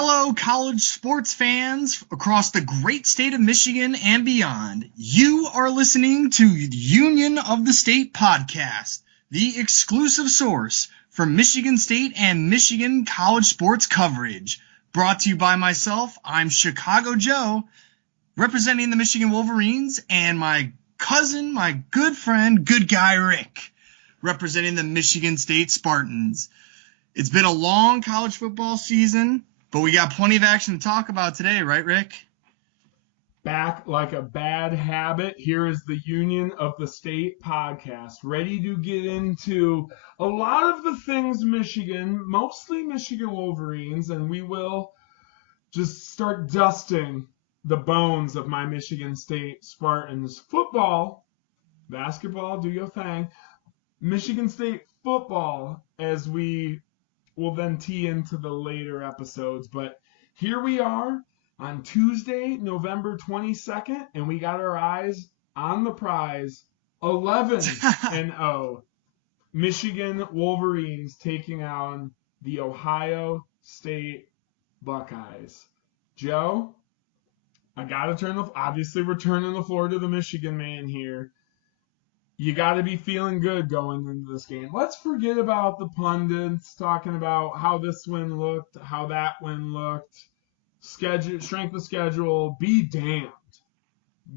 Hello, college sports fans across the great state of Michigan and beyond. You are listening to the Union of the State podcast, the exclusive source for Michigan State and Michigan college sports coverage. Brought to you by myself, I'm Chicago Joe, representing the Michigan Wolverines, and my cousin, my good friend, good guy Rick, representing the Michigan State Spartans. It's been a long college football season, but we got plenty of action to talk about today, right, Rick? Back like a bad habit, here is the Union of the State podcast, ready to get into a lot of the things Michigan, mostly Michigan Wolverines, and we will just start dusting the bones of my Michigan State Spartans. Football, basketball, do your thing. Michigan State football, as we will then tee into the later episodes. But here we are on Tuesday, November 22nd, and we got our eyes on the prize. 11-0. Michigan Wolverines taking on the Ohio State Buckeyes. Joe, I got to obviously we're turning the floor to the Michigan man here. You got to be feeling good going into this game. Let's forget about the pundits talking about how this win looked, how that win looked, schedule, strength of schedule. Be damned.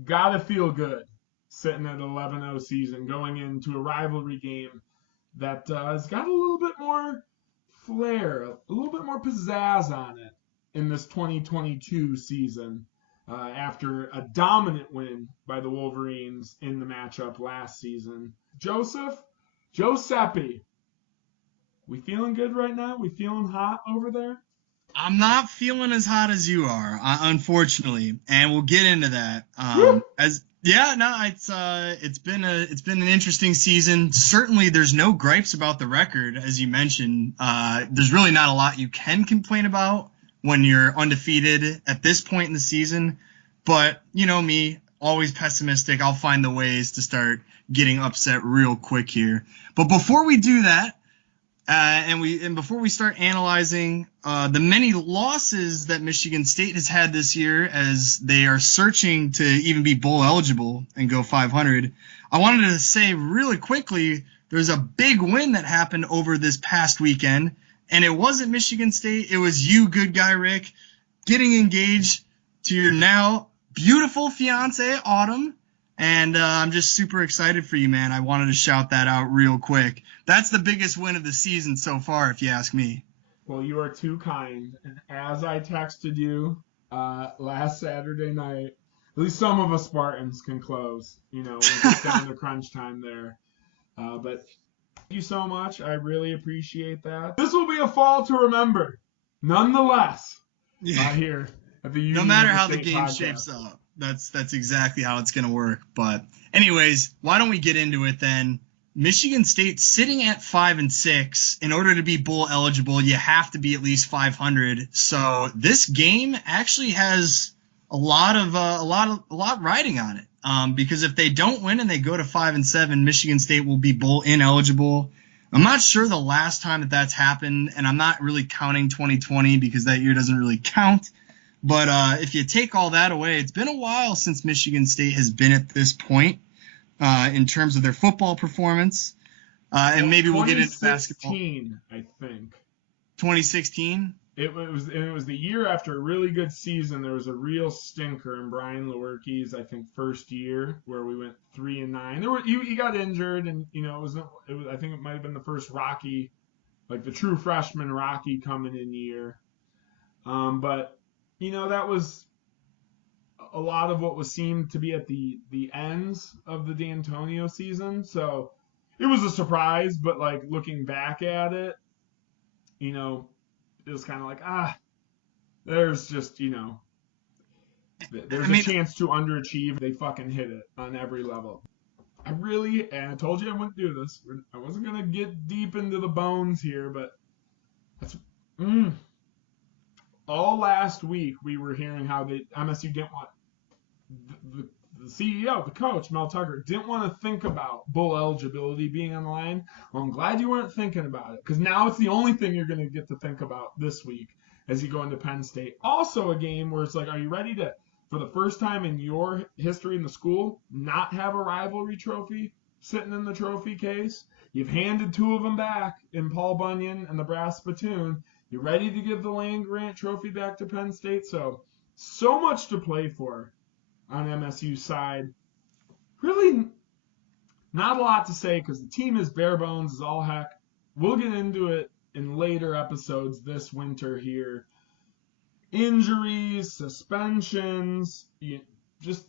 Got to feel good sitting at 11-0 season, going into a rivalry game that has got a little bit more flair, a little bit more pizzazz on it in this 2022 season. After a dominant win by the Wolverines in the matchup last season. Giuseppe, we feeling good right now? We feeling hot over there? I'm not feeling as hot as you are, unfortunately, and we'll get into that. It's been an interesting season. Certainly, there's no gripes about the record, as you mentioned. There's really not a lot you can complain about when you're undefeated at this point in the season. But, you know me, always pessimistic. I'll find the ways to start getting upset real quick here. But before we do that, and before we start analyzing the many losses that Michigan State has had this year as they are searching to even be bowl eligible and go 500, I wanted to say really quickly, there's a big win that happened over this past weekend. And it wasn't Michigan State. It was you, good guy Rick, getting engaged to your now beautiful fiance, Autumn. And I'm just super excited for you, man. I wanted to shout that out real quick. That's the biggest win of the season so far, if you ask me. Well, you are too kind. And as I texted you last Saturday night, at least some of us Spartans can close, when it gets down to crunch time there. But thank you so much. I really appreciate that. This will be a fall to remember, nonetheless. Here at the Union no matter of the how State the game podcast. shapes up, that's exactly how it's going to work. But anyways, why don't we get into it then? Michigan State sitting at 5-6. In order to be bowl eligible, you have to be at least 500. So this game actually has a lot riding on it. Because if they don't win and they go to 5-7, Michigan State will be bowl ineligible. I'm not sure the last time that's happened, and I'm not really counting 2020 because that year doesn't really count. But if you take all that away, it's been a while since Michigan State has been at this point in terms of their football performance. And maybe we'll get into basketball. 2016, I think. 2016? It was the year after a really good season. There was a real stinker in Brian Lewerke's, I think, first year where we went 3-9. He got injured, and I think it might have been the first Rocky, like the true freshman Rocky coming in year. But that was a lot of what seemed to be at the ends of the D'Antonio season. So it was a surprise, but like looking back at it, it was kind of like, there's just, there's a chance to underachieve. They fucking hit it on every level. And I told you I wouldn't do this. I wasn't going to get deep into the bones here, but that's, all last week we were hearing how MSU didn't want, the CEO, the coach, Mel Tucker, didn't want to think about bowl eligibility being on the line. Well, I'm glad you weren't thinking about it, because now it's the only thing you're going to get to think about this week as you go into Penn State. Also a game where it's like, are you ready to, for the first time in your history in the school, not have a rivalry trophy sitting in the trophy case? You've handed 2 of them back in Paul Bunyan and the brass spittoon. You're ready to give the land-grant trophy back to Penn State. So much to play for on MSU's side. Really not a lot to say because the team is bare bones as all heck. We'll get into it in later episodes this winter here. Injuries, suspensions, just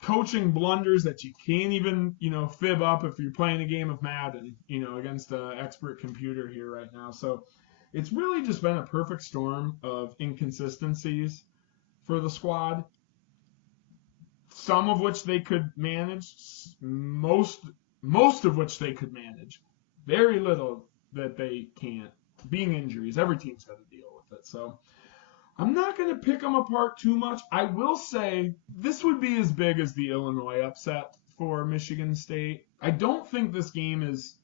coaching blunders that you can't even, fib up if you're playing a game of Madden, against an expert computer here right now. So it's really just been a perfect storm of inconsistencies for the squad. Some of which they could manage, most of which they could manage. Very little that they can't. Being injuries, every team's got to deal with it. So I'm not going to pick them apart too much. I will say this would be as big as the Illinois upset for Michigan State. I don't think this game is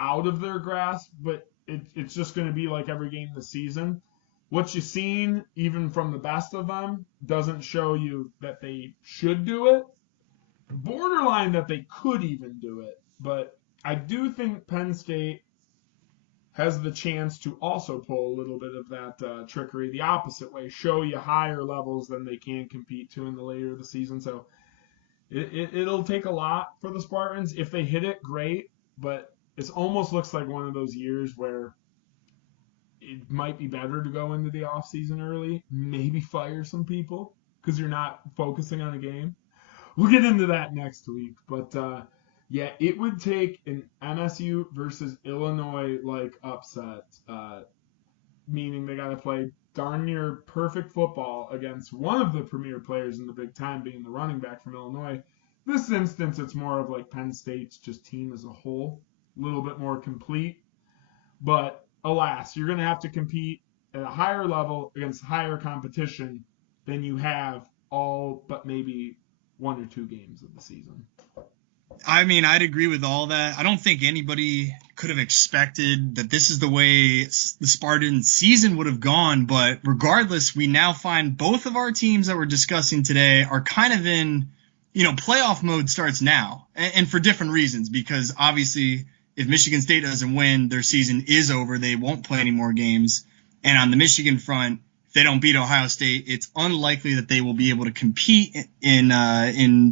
out of their grasp, but it's just going to be like every game this season. What you've seen, even from the best of them, doesn't show you that they should do it. Borderline that they could even do it. But I do think Penn State has the chance to also pull a little bit of that trickery the opposite way, show you higher levels than they can compete to in the later of the season. So it'll take a lot for the Spartans. If they hit it, great, but it almost looks like one of those years where it might be better to go into the offseason early, maybe fire some people because you're not focusing on a game. We'll get into that next week, but yeah, it would take an MSU versus Illinois-like upset, meaning they got to play darn near perfect football against one of the premier players in the Big Ten, being the running back from Illinois. This instance, it's more of like Penn State's just team as a whole, a little bit more complete. But alas, you're going to have to compete at a higher level against higher competition than you have all but maybe 1 or 2 games of the season. I mean, I'd agree with all that. I don't think anybody could have expected that this is the way the Spartan season would have gone. But regardless, we now find both of our teams that we're discussing today are kind of in, playoff mode starts now. And for different reasons, because obviously if Michigan State doesn't win, their season is over. They won't play any more games. And on the Michigan front, they don't beat Ohio State, it's unlikely that they will be able to compete in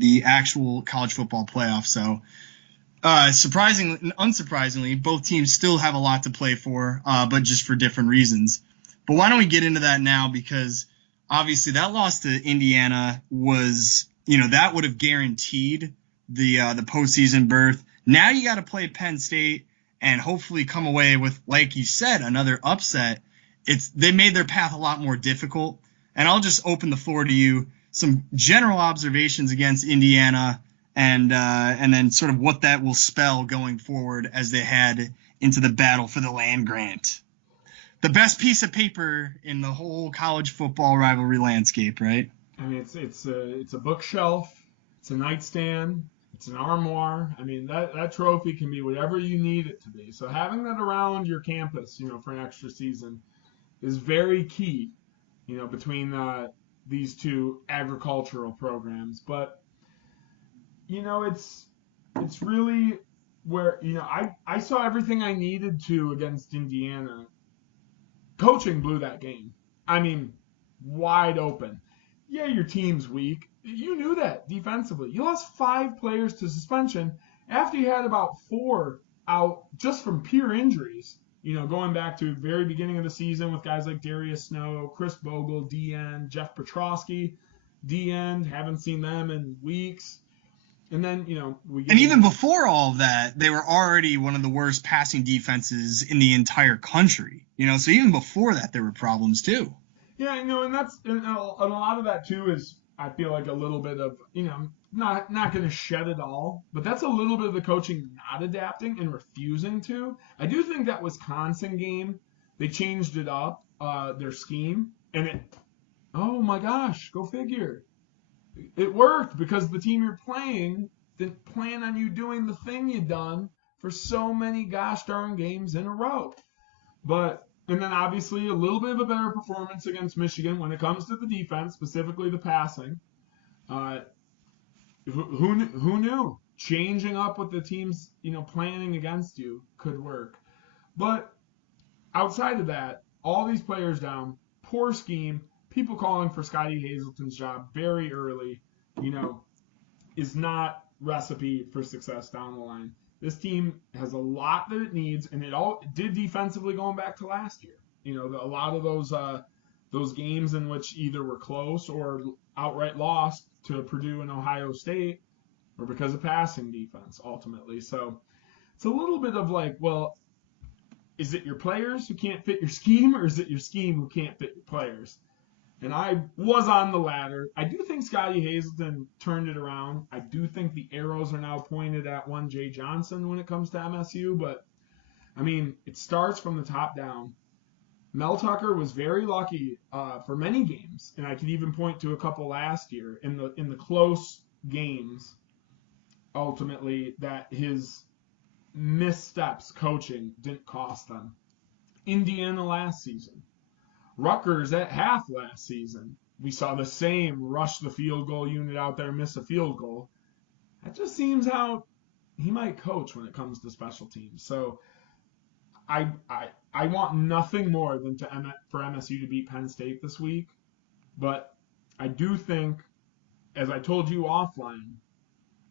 the actual college football playoff. So, surprisingly and unsurprisingly, both teams still have a lot to play for, but just for different reasons. But why don't we get into that now? Because obviously that loss to Indiana was, that would have guaranteed the postseason berth. Now you got to play Penn State and hopefully come away with, like you said, another upset. They made their path a lot more difficult. And I'll just open the floor to you. Some general observations against Indiana and then sort of what that will spell going forward as they head into the battle for the land grant. The best piece of paper in the whole college football rivalry landscape, right? I mean, it's a bookshelf. It's a nightstand. It's an armoire. I mean, that trophy can be whatever you need it to be. So having that around your campus, for an extra season is very key, between these 2 agricultural programs. But, it's really where, I saw everything I needed to against Indiana. Coaching blew that game. I mean, wide open. Yeah, your team's weak. You knew that defensively. You lost 5 players to suspension after you had about 4 out just from pure injuries. Going back to the very beginning of the season with guys like Darius Snow, Chris Bogle, D-end, Jeff Petrosky, D-end, haven't seen them in weeks. And then, And even before all of that, they were already one of the worst passing defenses in the entire country. So even before that, there were problems too. Yeah, and a lot of that too is, I feel like, a little bit of, not going to shed it all, but that's a little bit of the coaching not adapting and refusing to. I do think that Wisconsin game, they changed it up, their scheme, and oh my gosh, go figure. It worked because the team you're playing didn't plan on you doing the thing you done for so many gosh darn games in a row. But And then obviously a little bit of a better performance against Michigan when it comes to the defense, specifically the passing. Uh, who knew? Changing up what the team's planning against you could work. But outside of that, all these players down, poor scheme, people calling for Scotty Hazelton's job very early, is not recipe for success down the line. This team has a lot that it needs, and it all did defensively going back to last year. A lot of those games in which either were close or outright lost to Purdue and Ohio State were because of passing defense ultimately. So it's a little bit of like, well, is it your players who can't fit your scheme, or is it your scheme who can't fit your players? And I was on the latter. I do think Scotty Hazelton turned it around. I do think the arrows are now pointed at one Jay Johnson when it comes to MSU. But, I mean, it starts from the top down. Mel Tucker was very lucky for many games, and I could even point to a couple last year in the close games, ultimately, that his missteps coaching didn't cost them. Indiana last season. Rutgers at half last season. We saw the same rush the field goal unit out there, miss a field goal. That just seems how he might coach when it comes to special teams. So I want nothing more than for MSU to beat Penn State this week. But I do think, as I told you offline,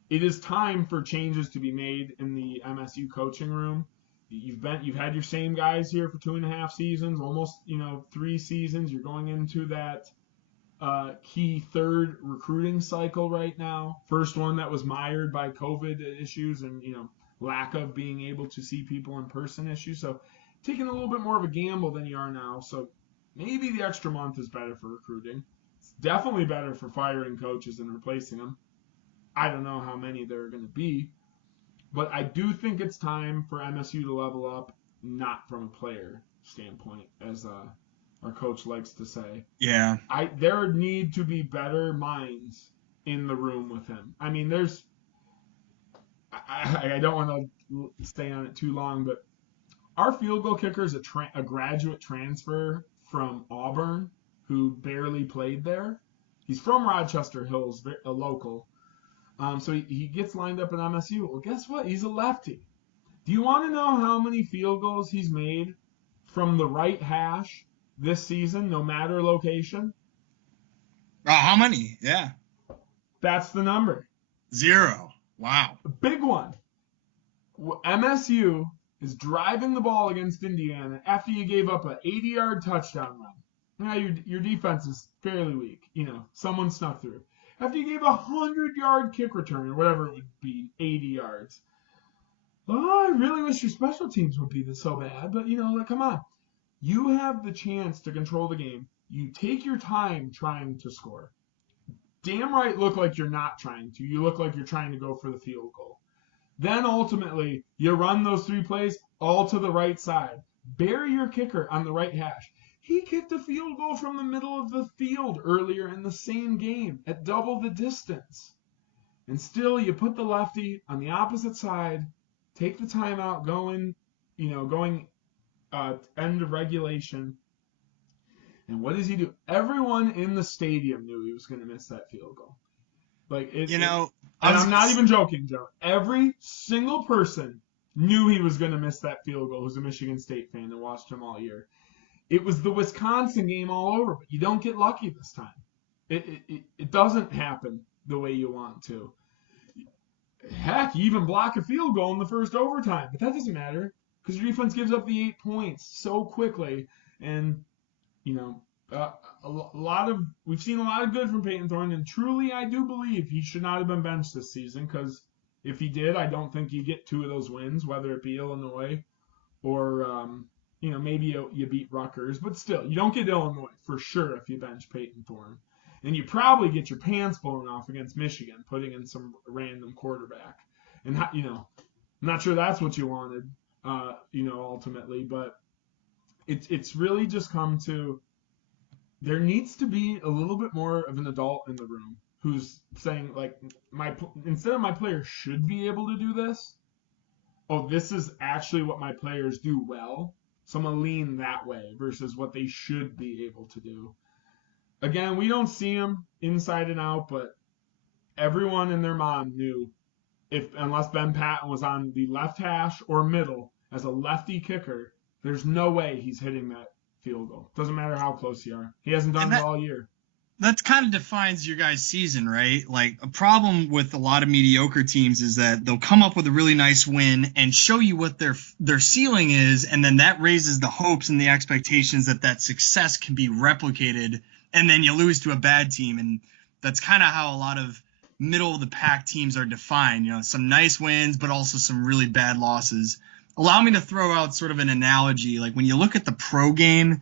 it is time for changes to be made in the MSU coaching room. You've had your same guys here for 2.5 seasons, almost 3 seasons. You're going into that key third recruiting cycle right now. First one that was mired by COVID issues and lack of being able to see people in person issues. So taking a little bit more of a gamble than you are now. So maybe the extra month is better for recruiting. It's definitely better for firing coaches and replacing them. I don't know how many there are going to be. But I do think it's time for MSU to level up, not from a player standpoint, as our coach likes to say. Yeah. There need to be better minds in the room with him. I mean, I don't want to stay on it too long, but our field goal kicker is a graduate transfer from Auburn who barely played there. He's from Rochester Hills, a local. So he gets lined up at MSU. Well, guess what? He's a lefty. Do you want to know how many field goals he's made from the right hash this season, no matter location? How many? Yeah. That's the number. 0. Wow. A big one. MSU is driving the ball against Indiana after you gave up an 80-yard touchdown run. Now your defense is fairly weak. Someone snuck through. After you gave a 100-yard kick return, or whatever it would be, 80 yards. Oh, I really wish your special teams would be so bad, but come on. You have the chance to control the game. You take your time trying to score. Damn right look like you're not trying to. You look like you're trying to go for the field goal. Then ultimately, you run those 3 plays all to the right side. Bury your kicker on the right hash. He kicked a field goal from the middle of the field earlier in the same game at double the distance. And still, you put the lefty on the opposite side, take the timeout, going end of regulation. And what does he do? Everyone in the stadium knew he was going to miss that field goal. I'm not even joking, Joe. Every single person knew he was going to miss that field goal who's a Michigan State fan and watched him all year. It was the Wisconsin game all over, but you don't get lucky this time. It doesn't happen the way you want to. Heck, you even block a field goal in the first overtime, but that doesn't matter because your defense gives up the 8 points so quickly. And, we've seen a lot of good from Peyton Thorne, and truly I do believe he should not have been benched this season because if he did, I don't think you get 2 of those wins, whether it be Illinois or maybe you beat Rutgers, but still, you don't get Illinois for sure if you bench Peyton Thorne. And you probably get your pants blown off against Michigan, putting in some random quarterback. And, I'm not sure that's what you wanted, ultimately, but it's really just come to there needs to be a little bit more of an adult in the room who's saying, like, instead of my players should be able to do this, oh, this is actually what my players do well. So I'm going to lean that way versus what they should be able to do. Again, we don't see them inside and out, but everyone and their mom knew unless Ben Patton was on the left hash or middle as a lefty kicker, there's no way he's hitting that field goal. Doesn't matter how close you are. He hasn't done it all year. That kind of defines your guys' season, right? Like, a problem with a lot of mediocre teams is that they'll come up with a really nice win and show you what their ceiling is, and then that raises the hopes and the expectations that success can be replicated, and then you lose to a bad team. And that's kind of how a lot of middle of the pack teams are defined. You know, some nice wins, but also some really bad losses. Allow me to throw out sort of an analogy. Like, when you look at the pro game,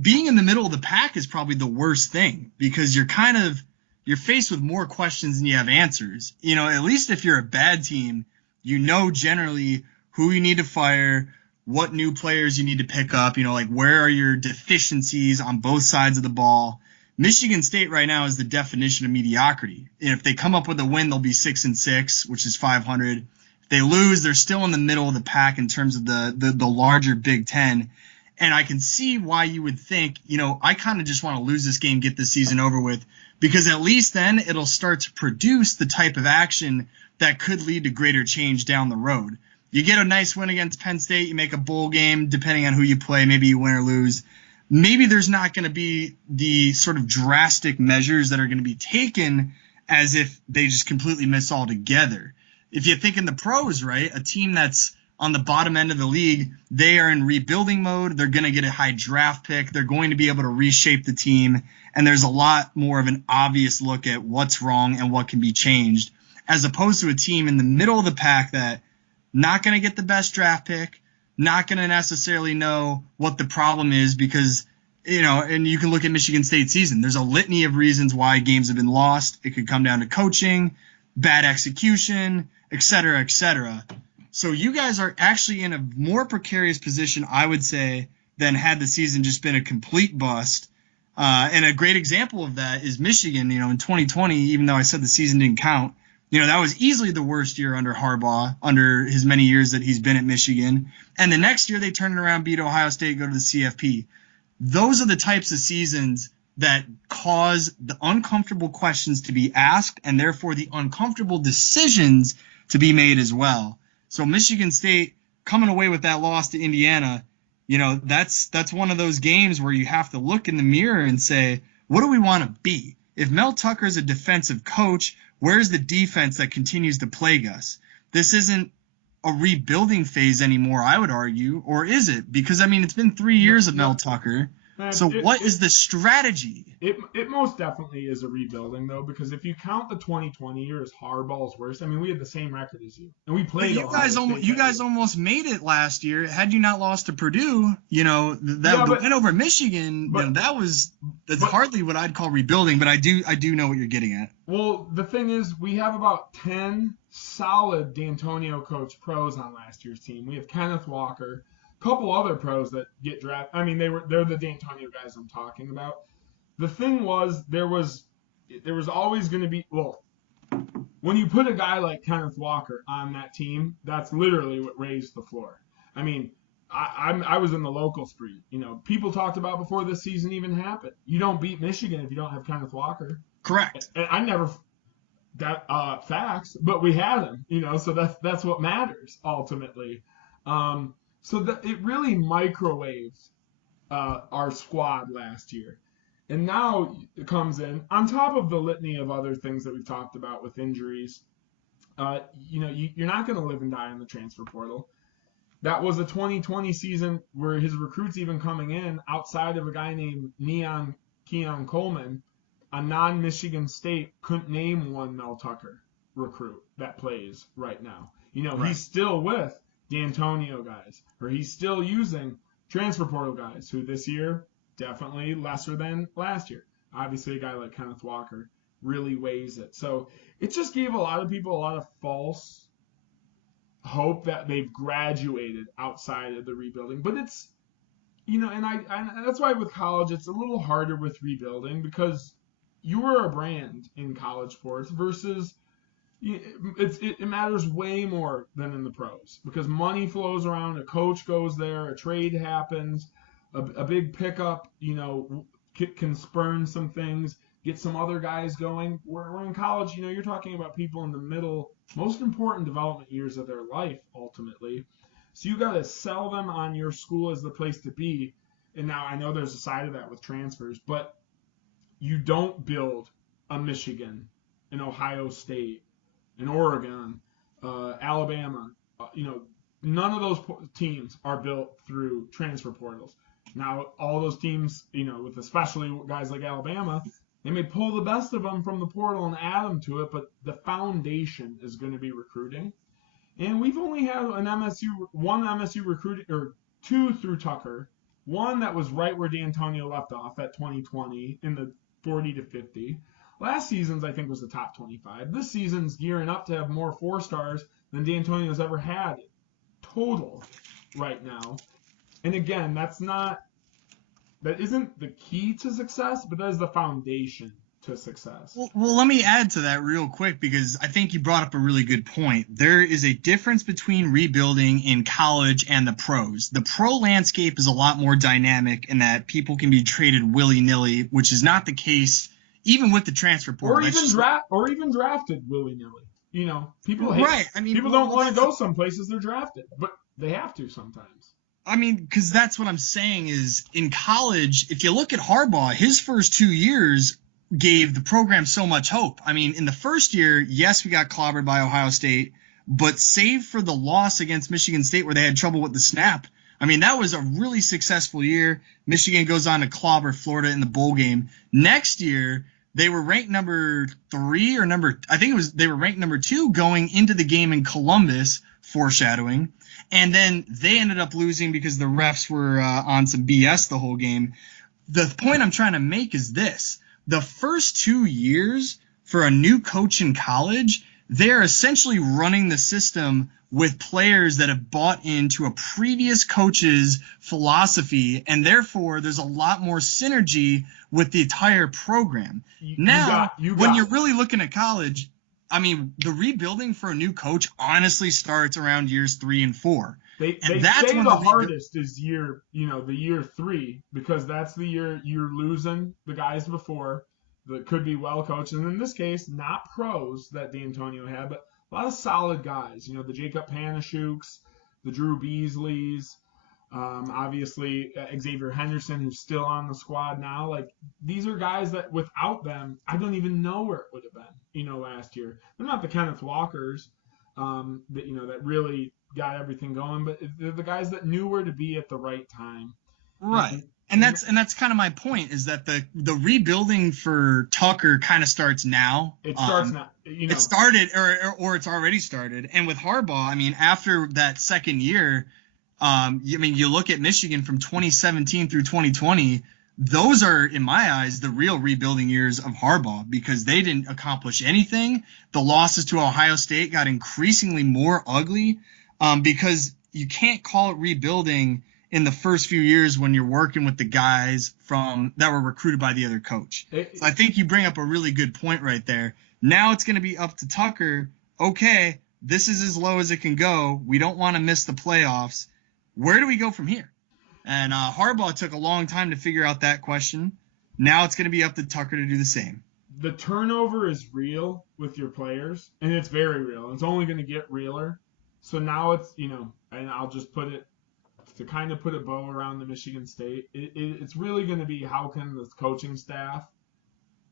being in the middle of the pack is probably the worst thing, because you're faced with more questions than you have answers. You know, at least if you're a bad team, you know generally who you need to fire, what new players you need to pick up, you know, like where are your deficiencies on both sides of the ball. Michigan State right now is the definition of mediocrity. And if they come up with a win, they'll be 6-6, which is 500. If they lose, they're still in the middle of the pack in terms of the larger Big Ten. And I can see why you would think, you know, I kind of just want to lose this game, get this season over with, because at least then it'll start to produce the type of action that could lead to greater change down the road. You get a nice win against Penn State, you make a bowl game, depending on who you play, maybe you win or lose. Maybe there's not going to be the sort of drastic measures that are going to be taken as if they just completely miss altogether. If you think in the pros, right, a team that's on the bottom end of the league, they are in rebuilding mode. They're going to get a high draft pick. They're going to be able to reshape the team. And there's a lot more of an obvious look at what's wrong and what can be changed, as opposed to a team in the middle of the pack that not going to get the best draft pick, not going to necessarily know what the problem is, because, you know, and you can look at Michigan State's season. There's a litany of reasons why games have been lost. It could come down to coaching, bad execution, et cetera, et cetera. So you guys are actually in a more precarious position, I would say, than had the season just been a complete bust. And a great example of that is Michigan. You know, in 2020, even though I said the season didn't count, you know, that was easily the worst year under Harbaugh, under his many years that he's been at Michigan. And the next year they turned it around, beat Ohio State, go to the CFP. Those are the types of seasons that cause the uncomfortable questions to be asked, and therefore the uncomfortable decisions to be made as well. So Michigan State coming away with that loss to Indiana, you know, that's one of those games where you have to look in the mirror and say, what do we want to be? If Mel Tucker is a defensive coach, where's the defense that continues to plague us? This isn't a rebuilding phase anymore, I would argue, or is it? Because, I mean, it's been 3 years of Mel Tucker. So what is the strategy? It most definitely is a rebuilding, though, because if you count the 2020 year as Harbaugh's worst, I mean, we had the same record as you, and we played. You guys almost made it last year. Had you not lost to Purdue, you know, went over Michigan. That's hardly what I'd call rebuilding, but I do know what you're getting at. Well, the thing is, we have about 10 solid D'Antonio coach pros on last year's team. We have Kenneth Walker. Couple other pros that get drafted. I mean, they're the D'Antonio guys I'm talking about. The thing was, there was always going to be, well, when you put a guy like Kenneth Walker on that team, that's literally what raised the floor. I mean, I was in the local street. You know, people talked about before this season even happened. You don't beat Michigan if you don't have Kenneth Walker. Correct. And I never facts, but we had him. You know, so that's what matters ultimately. So it really microwaved our squad last year. And now it comes in, on top of the litany of other things that we've talked about with injuries, you know, you're not going to live and die in the transfer portal. That was a 2020 season where his recruits even coming in, outside of a guy named Keon Coleman, a non-Michigan State couldn't name one Mel Tucker recruit that plays right now. You know, right. He's still with D'Antonio guys, or he's still using transfer portal guys who this year definitely lesser than last year. Obviously, a guy like Kenneth Walker really weighs it. So it just gave a lot of people a lot of false hope that they've graduated outside of the rebuilding. But it's, you know, and that's why with college it's a little harder with rebuilding, because you were a brand in college sports versus it matters way more than in the pros because money flows around. A coach goes there, a trade happens, a big pickup, can spurn some things, get some other guys going. We're in college, you're talking about people in the middle, most important development years of their life ultimately. So you got to sell them on your school as the place to be. And now I know there's a side of that with transfers, but you don't build a Michigan, an Ohio State, an Oregon, Alabama. None of those teams are built through transfer portals. Now, all those teams, with especially guys like Alabama, they may pull the best of them from the portal and add them to it, but the foundation is going to be recruiting. And we've only had one MSU recruiting, or two through Tucker. One that was right where D'Antonio left off at 2020 in the 40 to 50. Last season's, I think, was the top 25. This season's gearing up to have more 4-stars than D'Antonio's ever had total right now. And again, that isn't the key to success, but that is the foundation to success. Well, let me add to that real quick because I think you brought up a really good point. There is a difference between rebuilding in college and the pros. The pro landscape is a lot more dynamic in that people can be traded willy-nilly, which is not the case even with the transfer portal. Or even drafted willy-nilly. People hate. Right. People don't want to go some places they're drafted, but they have to sometimes. Because that's what I'm saying is in college, if you look at Harbaugh, his first 2 years gave the program so much hope. In the first year, yes, we got clobbered by Ohio State, but save for the loss against Michigan State where they had trouble with the snap, that was a really successful year. Michigan goes on to clobber Florida in the bowl game. Next year, they were ranked number 3 or they were ranked number 2 going into the game in Columbus, foreshadowing. And then they ended up losing because the refs were on some BS the whole game. The point I'm trying to make is this. The first 2 years for a new coach in college, they're essentially running the system with players that have bought into a previous coach's philosophy, and therefore there's a lot more synergy with the entire program. When you're really looking at college, the rebuilding for a new coach honestly starts around years 3 and 4. They say the hardest is the year 3, because that's the year you're losing the guys before that could be well coached. And in this case, not pros that D'Antonio had, but a lot of solid guys. The Jacob Panaschuks, the Drew Beasleys, obviously Xavier Henderson, who's still on the squad now. Like, these are guys that without them, I don't even know where it would have been, last year. They're not the Kenneth Walkers that really got everything going, but they're the guys that knew where to be at the right time. Right. And that's kind of my point, is that the rebuilding for Tucker kind of starts now. It starts now. It started or it's already started. And with Harbaugh, after that second year, you look at Michigan from 2017 through 2020, those are, in my eyes, the real rebuilding years of Harbaugh, because they didn't accomplish anything. The losses to Ohio State got increasingly more ugly, because you can't call it rebuilding in the first few years when you're working with the guys that were recruited by the other coach. So I think you bring up a really good point right there. Now it's going to be up to Tucker. Okay, this is as low as it can go. We don't want to miss the playoffs. Where do we go from here? And Harbaugh took a long time to figure out that question. Now it's going to be up to Tucker to do the same. The turnover is real with your players, and it's very real. It's only going to get realer. So now it's, and I'll just put it, to kind of put a bow around the Michigan State, it's really going to be how can the coaching staff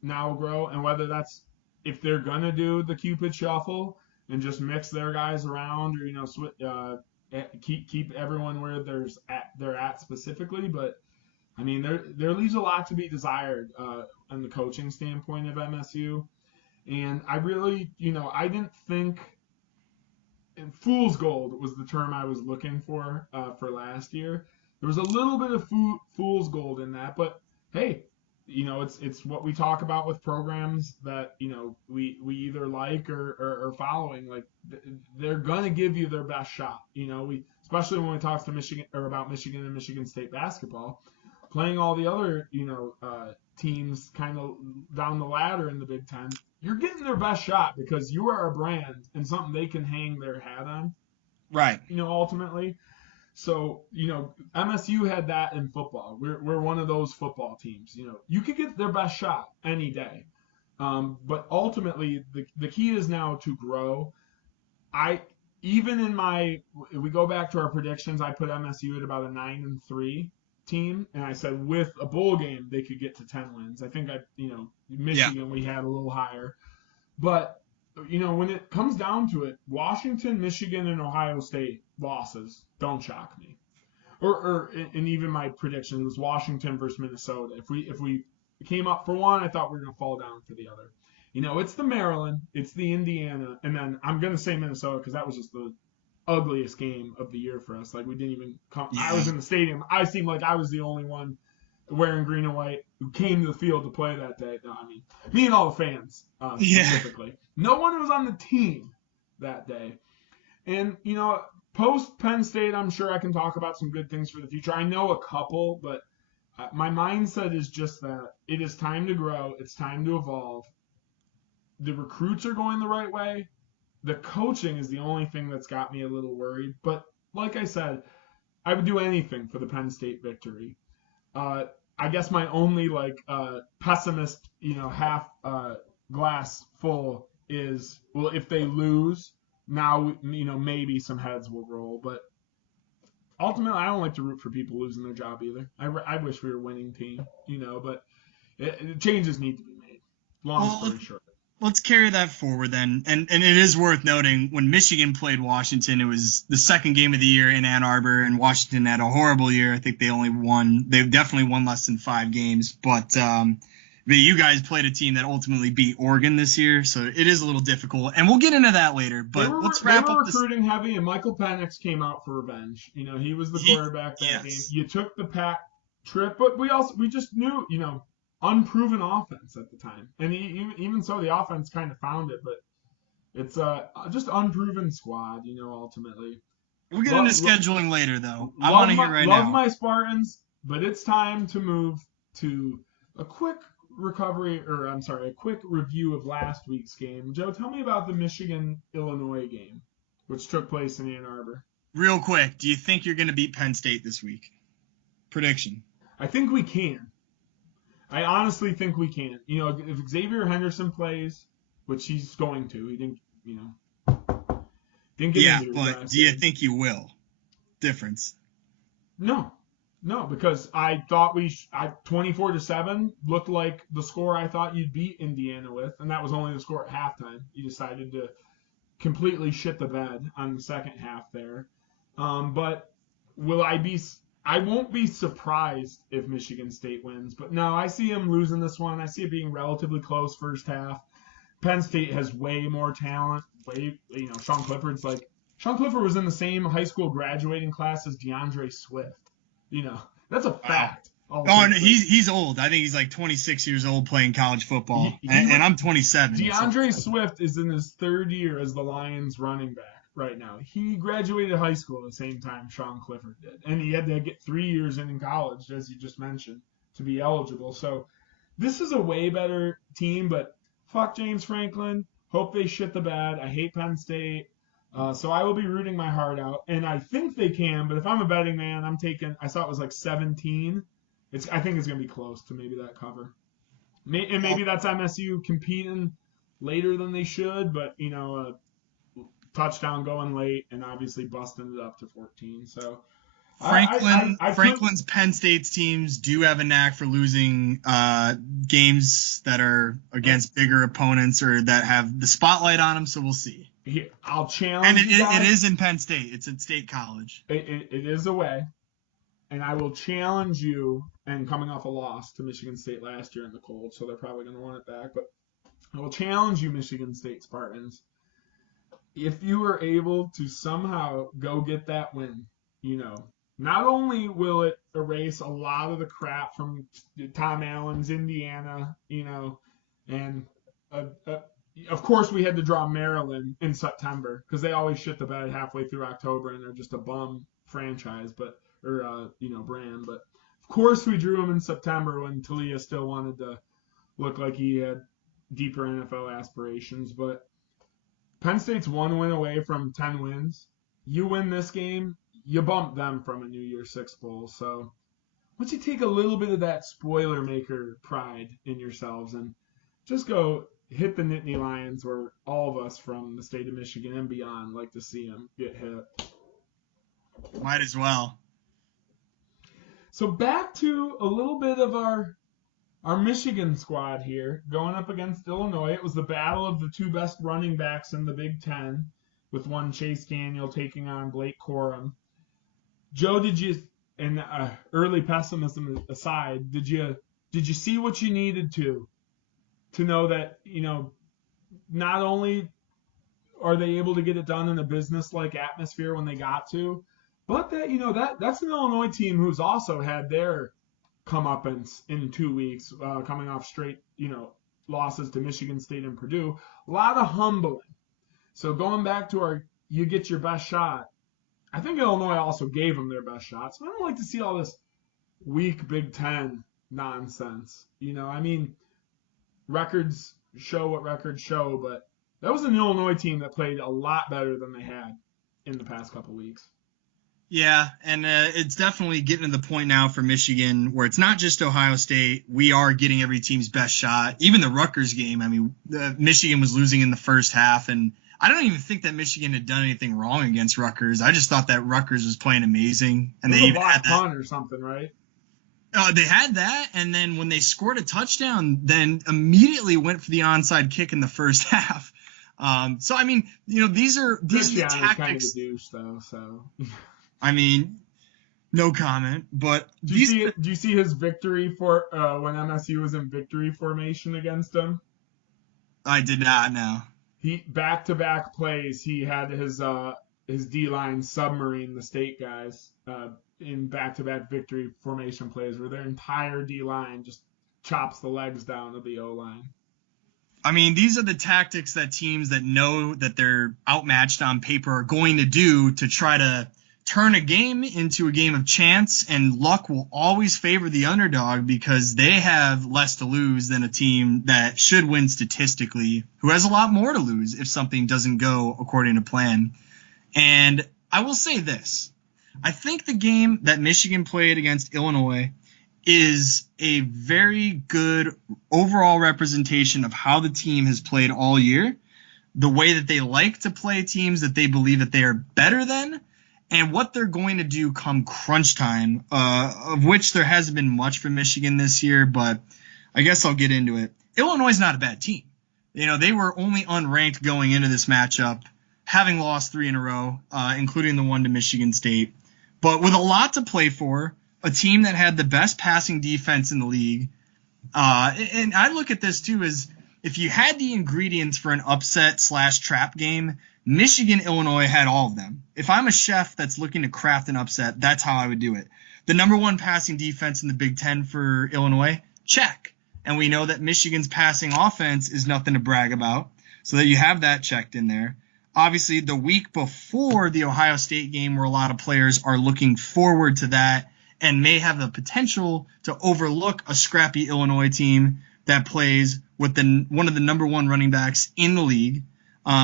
now grow, and whether that's if they're going to do the Cupid shuffle and just mix their guys around, or keep everyone where they're at specifically. But there leaves a lot to be desired on the coaching standpoint of MSU, and I really, I didn't think. And fool's gold was the term I was looking for last year. There was a little bit of fool's gold in that, but hey, it's what we talk about with programs that we either like or are following. Like, they're gonna give you their best shot. Especially when we talk to Michigan or about Michigan and Michigan State basketball. playing all the other, teams kind of down the ladder in the Big Ten, you're getting their best shot because you are a brand and something they can hang their hat on, Right. ultimately. So, MSU had that in football. We're one of those football teams. You could get their best shot any day. But ultimately, the key is now to grow. We go back to our predictions, I put MSU at about a 9-3 team, and I said with a bowl game they could get to 10 wins. I think Michigan we had a little higher, but when it comes down to it, Washington, Michigan, and Ohio State losses don't shock me. And even my prediction was Washington versus Minnesota. If we came up for one, I thought we were gonna fall down for the other. It's the Maryland, it's the Indiana, and then I'm going to say Minnesota because that was just the ugliest game of the year for us. Like, we didn't even come. Yeah. I was in the stadium. I seemed like I was the only one wearing green and white who came to the field to play that day. No, I mean, me and all the fans specifically. Yeah. No one was on the team that day. And, post Penn State, I'm sure I can talk about some good things for the future. I know a couple, but my mindset is just that it is time to grow. It's time to evolve. The recruits are going the right way. The coaching is the only thing that's got me a little worried. But like I said, I would do anything for the Penn State victory. I guess my only pessimist, half glass full is, well, if they lose, now maybe some heads will roll. But ultimately, I don't like to root for people losing their job either. I wish we were a winning team, but changes need to be made. Long story short. Let's carry that forward then. And it is worth noting, when Michigan played Washington, it was the second game of the year in Ann Arbor, and Washington had a horrible year. I think they definitely won less than 5 games. But you guys played a team that ultimately beat Oregon this year, so it is a little difficult. And we'll get into that later. But let's wrap up. They were recruiting heavy, and Michael Penix came out for revenge. He was the quarterback that game. You took the Pac trip, but we just knew, unproven offense at the time, and even so, the offense kind of found it, but it's just unproven squad, ultimately. We'll get into scheduling later, though. I want to hear right now. Love my Spartans, but it's time to move to a quick review of last week's game. Joe, tell me about the Michigan-Illinois game, which took place in Ann Arbor. Real quick, do you think you're going to beat Penn State this week? Prediction. I think we can. I honestly think we can. If Xavier Henderson plays, which he's going to, he didn't get injured. Yeah, but do you think you will? Difference. No, because I thought 24-7 looked like the score I thought you'd beat Indiana with, and that was only the score at halftime. You decided to completely shit the bed on the second half there. But will I won't be surprised if Michigan State wins, but no, I see them losing this one. I see it being relatively close first half. Penn State has way more talent. Sean Clifford was in the same high school graduating class as DeAndre Swift. That's a fact. Wow. Oh, and he's old. I think he's like 26 years old playing college football, and I'm 27. DeAndre Swift is in his third year as the Lions running back right now. He graduated high school at the same time Sean Clifford did, and he had to get 3 years in college, as you just mentioned, to be eligible. So this is a way better team, but fuck James Franklin. Hope they shit the bed. I hate Penn State. So I will be rooting my heart out, and I think they can, but if I'm a betting man, I saw it was like 17. I think it's going to be close to maybe that cover. And maybe that's MSU competing later than they should, but, touchdown going late and obviously busting it up to 14. So Franklin's Penn State's teams do have a knack for losing games that are against bigger opponents or that have the spotlight on them. So we'll see. I'll challenge. And it is in Penn State. It's at State College. It is away. And I will challenge you, and coming off a loss to Michigan State last year in the cold, so they're probably going to want it back. But I will challenge you, Michigan State Spartans. If you are able to somehow go get that win, not only will it erase a lot of the crap from Tom Allen's Indiana, and of course we had to draw Maryland in September because they always shit the bed halfway through October and they're just a bum franchise, brand. But of course, we drew him in September when Talia still wanted to look like he had deeper NFL aspirations. But Penn State's 1 win away from 10 wins. You win this game, you bump them from a New Year's Six Bowl. So once you take a little bit of that spoiler maker pride in yourselves and just go hit the Nittany Lions, where all of us from the state of Michigan and beyond like to see them get hit. Might as well. So back to a little bit of our Michigan squad here, going up against Illinois. It was the battle of the two best running backs in the Big Ten, with one Chase Daniel taking on Blake Corum. Joe, did you, and early pessimism aside, did you see what you needed to know that, not only are they able to get it done in a business-like atmosphere when they got to, but that, that's an Illinois team who's also had their comeuppance in 2 weeks, coming off straight, losses to Michigan State and Purdue. A lot of humbling. So going back to you get your best shot, I think Illinois also gave them their best shot. So I don't like to see all this weak Big Ten nonsense. Records show what records show, but that was an Illinois team that played a lot better than they had in the past couple weeks. Yeah, and it's definitely getting to the point now for Michigan where it's not just Ohio State. We are getting every team's best shot. Even the Rutgers game, Michigan was losing in the first half, and I don't even think that Michigan had done anything wrong against Rutgers. I just thought that Rutgers was playing amazing. And they even had that punt or something, right? They had that, and then when they scored a touchdown, then immediately went for the onside kick in the first half. These are the tactics. Kind of a douche, though, so. No comment. But do you see his victory for when MSU was in victory formation against him? I did not know. He back-to-back plays. He had his D-line submarine the state guys in back-to-back victory formation plays, where their entire D-line just chops the legs down of the O-line. These are the tactics that teams that know that they're outmatched on paper are going to do to try to turn a game into a game of chance, and luck will always favor the underdog because they have less to lose than a team that should win statistically, who has a lot more to lose if something doesn't go according to plan. And I will say this. I think the game that Michigan played against Illinois is a very good overall representation of how the team has played all year, the way that they like to play teams that they believe that they are better than, and what they're going to do come crunch time, of which there hasn't been much for Michigan this year, but I guess I'll get into it. Illinois is not a bad team. They were only unranked going into this matchup, having lost 3 in a row, including the one to Michigan State. But with a lot to play for, a team that had the best passing defense in the league. And I look at this, too, as if you had the ingredients for an upset/trap game, Michigan, Illinois had all of them. If I'm a chef that's looking to craft an upset, that's how I would do it. The number one passing defense in the Big Ten for Illinois, check. And we know that Michigan's passing offense is nothing to brag about, so that you have that checked in there. Obviously, the week before the Ohio State game, where a lot of players are looking forward to that and may have the potential to overlook a scrappy Illinois team that plays with one of the number one running backs in the league.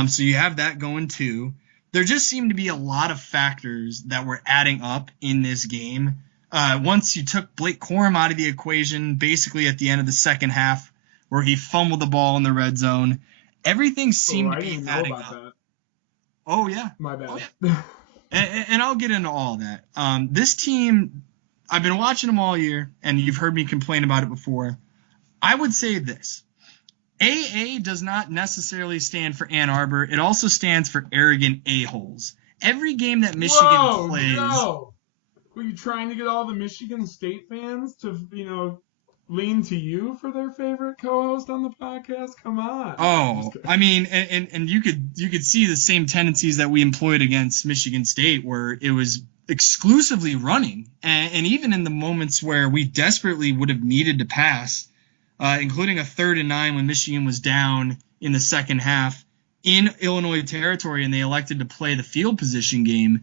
So you have that going too. There just seemed to be a lot of factors that were adding up in this game. Once you took Blake Corum out of the equation, basically at the end of the second half, where he fumbled the ball in the red zone, everything seemed to be adding up. That. Oh, yeah. My bad. Oh, yeah. and I'll get into all that. This team, I've been watching them all year, and you've heard me complain about it before. I would say this. AA does not necessarily stand for Ann Arbor. It also stands for arrogant a-holes. Every game that Michigan plays... No. Were you trying to get all the Michigan State fans to, lean to you for their favorite co-host on the podcast? Come on. Oh, and you could see the same tendencies that we employed against Michigan State, where it was exclusively running. And even in the moments where we desperately would have needed to pass, including a 3rd and 9 when Michigan was down in the second half in Illinois territory, and they elected to play the field position game.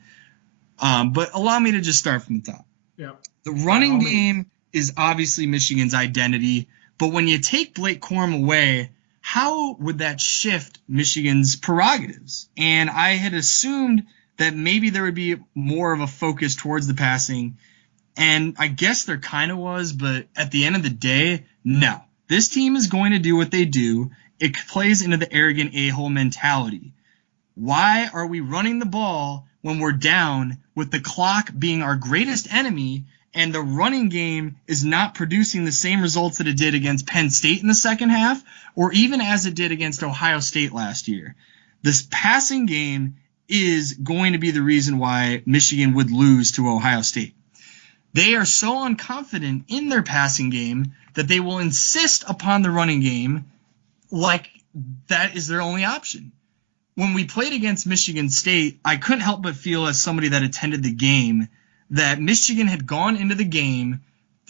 But allow me to just start from the top. Yeah. The running game is obviously Michigan's identity. But when you take Blake Corum away, how would that shift Michigan's prerogatives? And I had assumed that maybe there would be more of a focus towards the passing. And I guess there kind of was, but at the end of the day, no. This team is going to do what they do. It plays into the arrogant a-hole mentality. Why are we running the ball when we're down with the clock being our greatest enemy and the running game is not producing the same results that it did against Penn State in the second half or even as it did against Ohio State last year? This passing game is going to be the reason why Michigan would lose to Ohio State. They are so unconfident in their passing game that they will insist upon the running game like that is their only option. When we played against Michigan State, I couldn't help but feel as somebody that attended the game that Michigan had gone into the game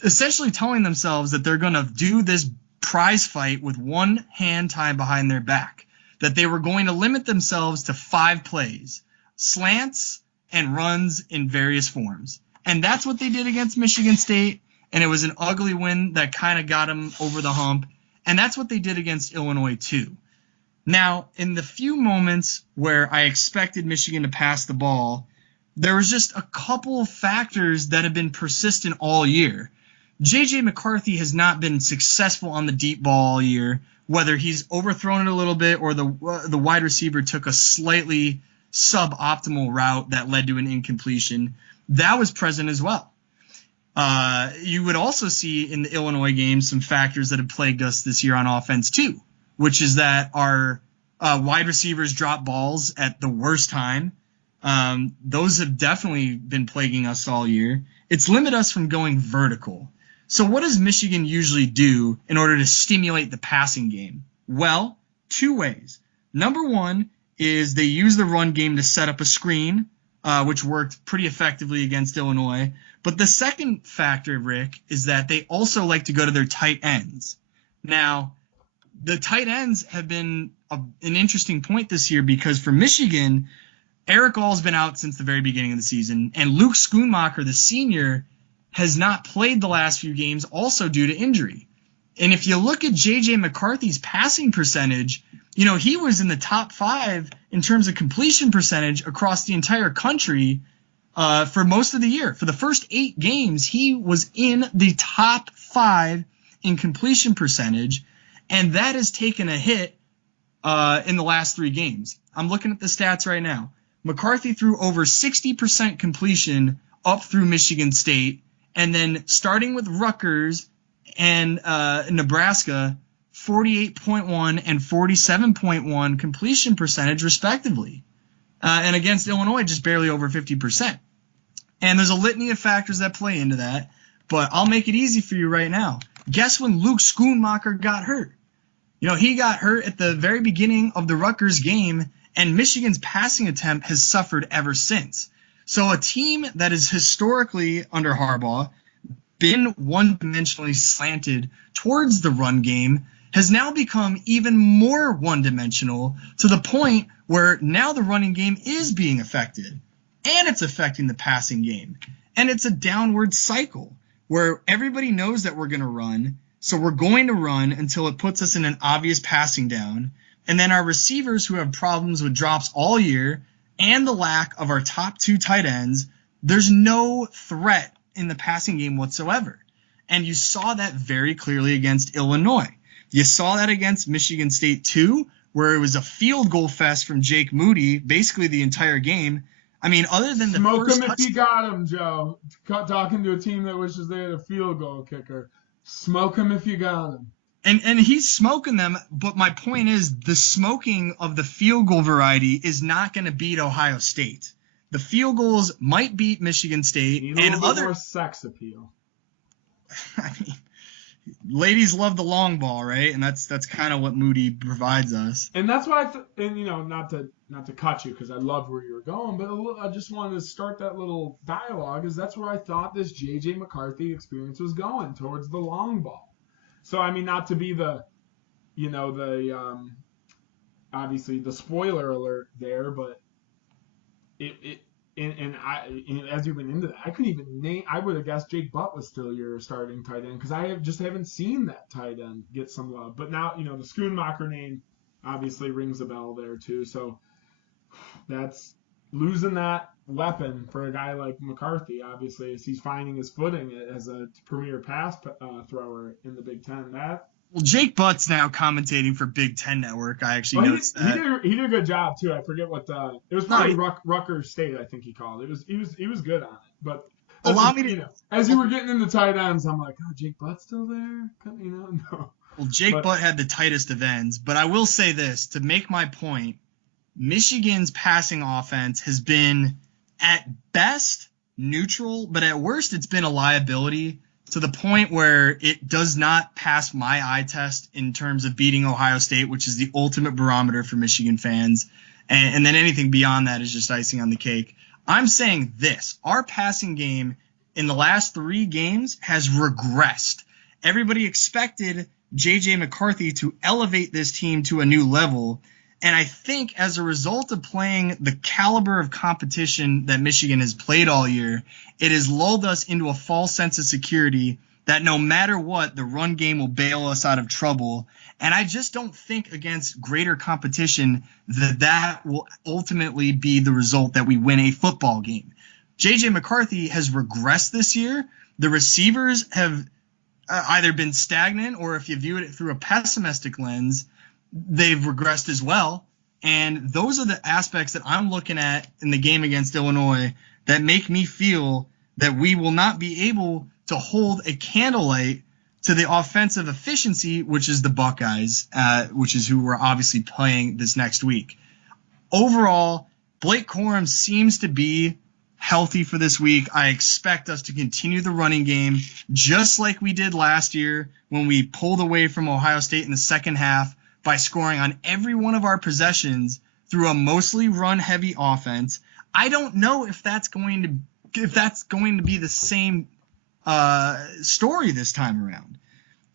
essentially telling themselves that they're going to do this prize fight with one hand tied behind their back, that they were going to limit themselves to 5 plays, slants and runs in various forms. And that's what they did against Michigan State, and it was an ugly win that kind of got them over the hump. And that's what they did against Illinois too. Now, in the few moments where I expected Michigan to pass the ball, there was just a couple of factors that have been persistent all year. J.J. McCarthy has not been successful on the deep ball all year, whether he's overthrown it a little bit or the wide receiver took a slightly suboptimal route that led to an incompletion. That was present as well. You would also see in the Illinois game some factors that have plagued us this year on offense too, which is that our wide receivers drop balls at the worst time. Those have definitely been plaguing us all year. It's limited us from going vertical. So what does Michigan usually do in order to stimulate the passing game? Well, 2 ways. Number one is they use the run game to set up a screen, which worked pretty effectively against Illinois. But the second factor, Rick, is that they also like to go to their tight ends. Now, the tight ends have been an interesting point this year because for Michigan, Eric All's been out since the very beginning of the season, and Luke Schoonmaker, the senior, has not played the last few games also due to injury. And if you look at J.J. McCarthy's passing percentage, you know, he was in the top 5 in terms of completion percentage across the entire country for most of the year. For the first 8 games, he was in the top 5 in completion percentage, and that has taken a hit in the last 3 games. I'm looking at the stats right now. McCarthy threw over 60% completion up through Michigan State, and then starting with Rutgers and Nebraska, 48.1 and 47.1 completion percentage respectively. And against Illinois, just barely over 50%. And there's a litany of factors that play into that, but I'll make it easy for you right now. Guess when Luke Schoonmaker got hurt? You know, he got hurt at the very beginning of the Rutgers game, and Michigan's passing attempt has suffered ever since. So a team that is historically, under Harbaugh, been one-dimensionally slanted towards the run game has now become even more one-dimensional to the point where now the running game is being affected, and it's affecting the passing game. And it's a downward cycle where everybody knows that we're going to run, so we're going to run until it puts us in an obvious passing down. And then our receivers who have problems with drops all year and the lack of our top 2 tight ends, there's no threat in the passing game whatsoever. And you saw that very clearly against Illinois. You saw that against Michigan State too, where it was a field goal fest from Jake Moody basically the entire game. I mean, other than the Smoke first him if you got him, Joe. Talking to a team that wishes they had a field goal kicker. Smoke him if you got him. And he's smoking them, but my point is the smoking of the field goal variety is not going to beat Ohio State. The field goals might beat Michigan State and other more sex appeal. I mean, ladies love the long ball, right? And that's kind of what Moody provides us. And that's why, and you know, not to cut you because I love where you were going, but I just wanted to start that little dialogue. Is that's where I thought this J.J. McCarthy experience was going towards the long ball. So, I mean, not to be obviously the spoiler alert there, but And as you went into that, I couldn't even name. I would have guessed Jake Butt was still your starting tight end because just haven't seen that tight end get some love. But now the Schoonmaker name obviously rings a bell there too. So that's losing that weapon for a guy like McCarthy. Obviously, as he's finding his footing as a premier pass thrower in the Big Ten. Well, Jake Butt's now commentating for Big Ten Network. I actually noticed that. He did a good job too. I forget what it was. Probably Rutgers State, I think he called it. He was good on it. But allow me to, as you were getting into tight ends, I'm like, oh, Jake Butt's still there. No. Well, Jake Butt had the tightest of ends, but I will say this to make my point: Michigan's passing offense has been at best neutral, but at worst it's been a liability. To the point where it does not pass my eye test in terms of beating Ohio State, which is the ultimate barometer for Michigan fans. And then anything beyond that is just icing on the cake. I'm saying this. Our passing game in the last 3 games has regressed. Everybody expected J.J. McCarthy to elevate this team to a new level. And I think as a result of playing the caliber of competition that Michigan has played all year, it has lulled us into a false sense of security that no matter what, the run game will bail us out of trouble. And I just don't think against greater competition that will ultimately be the result that we win a football game. J.J. McCarthy has regressed this year. The receivers have either been stagnant or, if you view it through a pessimistic lens, they've regressed as well. And those are the aspects that I'm looking at in the game against Illinois that make me feel that we will not be able to hold a candlelight to the offensive efficiency, which is the Buckeyes, which is who we're obviously playing this next week. Overall, Blake Corum seems to be healthy for this week. I expect us to continue the running game just like we did last year when we pulled away from Ohio State in the second half by scoring on every one of our possessions through a mostly run-heavy offense. I don't know if that's going to be the same story this time around.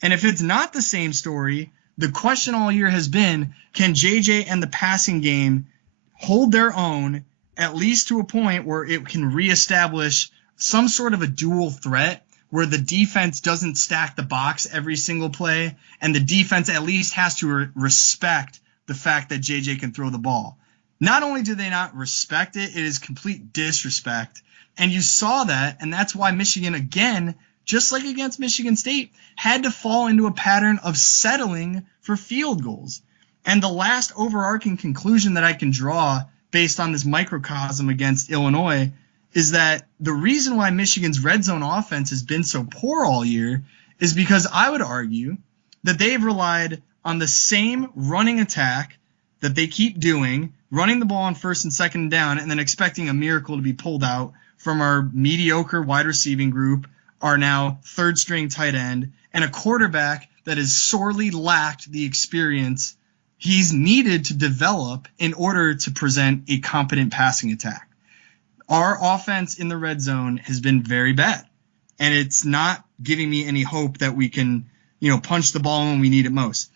And if it's not the same story, the question all year has been, can JJ and the passing game hold their own at least to a point where it can reestablish some sort of a dual threat where the defense doesn't stack the box every single play, and the defense at least has to respect the fact that JJ can throw the ball. Not only do they not respect it, it is complete disrespect. And you saw that, and that's why Michigan, again, just like against Michigan State, had to fall into a pattern of settling for field goals. And the last overarching conclusion that I can draw based on this microcosm against Illinois is that the reason why Michigan's red zone offense has been so poor all year is because I would argue that they've relied on the same running attack that they keep doing, running the ball on first and second down, and then expecting a miracle to be pulled out from our mediocre wide receiving group, our now third string tight end, and a quarterback that has sorely lacked the experience he's needed to develop in order to present a competent passing attack. Our offense in the red zone has been very bad, and it's not giving me any hope that we can, punch the ball when we need it most.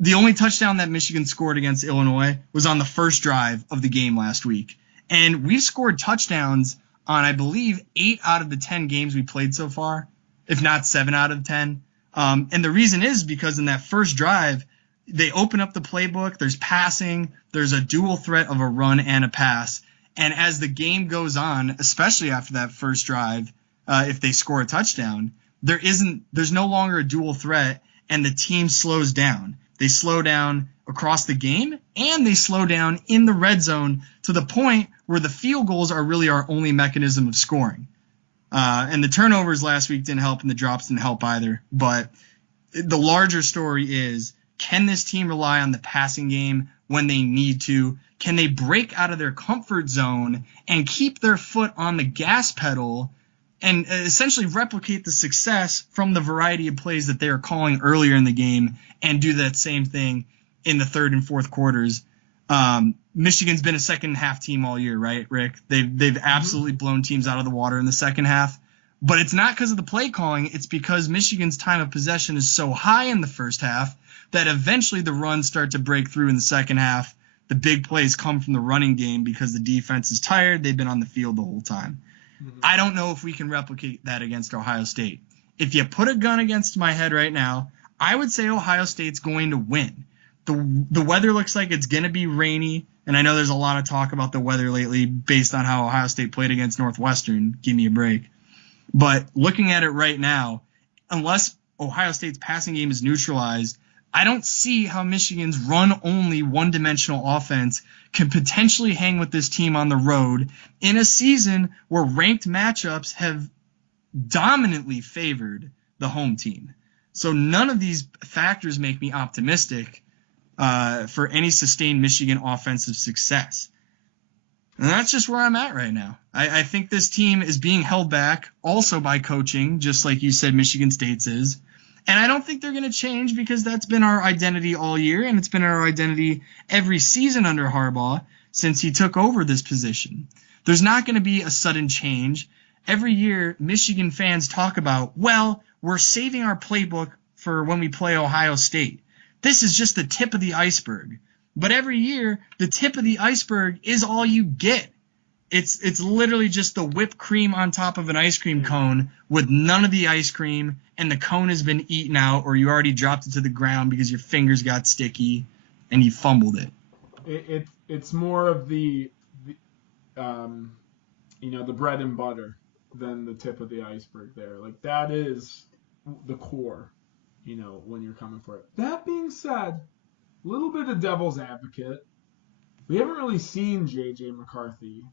The only touchdown that Michigan scored against Illinois was on the first drive of the game last week. And we've scored touchdowns on, I believe, 8 out of the 10 games we played so far, if not 7 out of 10. And the reason is because in that first drive, they open up the playbook, there's passing, there's a dual threat of a run and a pass. And as the game goes on, especially after that first drive, if they score a touchdown, there's no longer a dual threat, and the team slows down. They slow down across the game, and they slow down in the red zone to the point where the field goals are really our only mechanism of scoring. And the turnovers last week didn't help, and the drops didn't help either. But the larger story is, can this team rely on the passing game when they need to? Can they break out of their comfort zone and keep their foot on the gas pedal and essentially replicate the success from the variety of plays that they are calling earlier in the game and do that same thing in the third and fourth quarters? Michigan's been a second half team all year, right, Rick? They've absolutely blown teams out of the water in the second half. But it's not because of the play calling. It's because Michigan's time of possession is so high in the first half that eventually the runs start to break through in the second half the big plays come from the running game because the defense is tired. They've been on the field the whole time. Mm-hmm. I don't know if we can replicate that against Ohio State. If you put a gun against my head right now, I would say Ohio State's going to win. The weather looks like it's going to be rainy, and I know there's a lot of talk about the weather lately based on how Ohio State played against Northwestern. Give me a break. But looking at it right now, unless Ohio State's passing game is neutralized, I don't see how Michigan's run-only one-dimensional offense can potentially hang with this team on the road in a season where ranked matchups have dominantly favored the home team. So none of these factors make me optimistic for any sustained Michigan offensive success. And that's just where I'm at right now. I think this team is being held back also by coaching, just like you said Michigan State's is. And I don't think they're going to change because that's been our identity all year, and it's been our identity every season under Harbaugh since he took over this position. There's not going to be a sudden change. Every year, Michigan fans talk about, well, we're saving our playbook for when we play Ohio State. This is just the tip of the iceberg. But every year, the tip of the iceberg is all you get. It's literally just the whipped cream on top of an ice cream cone with none of the ice cream, and the cone has been eaten out, or you already dropped it to the ground because your fingers got sticky and you fumbled it. It's more of the bread and butter than the tip of the iceberg there. Like, that is the core, when you're coming for it. That being said, a little bit of devil's advocate. We haven't really seen J.J. McCarthy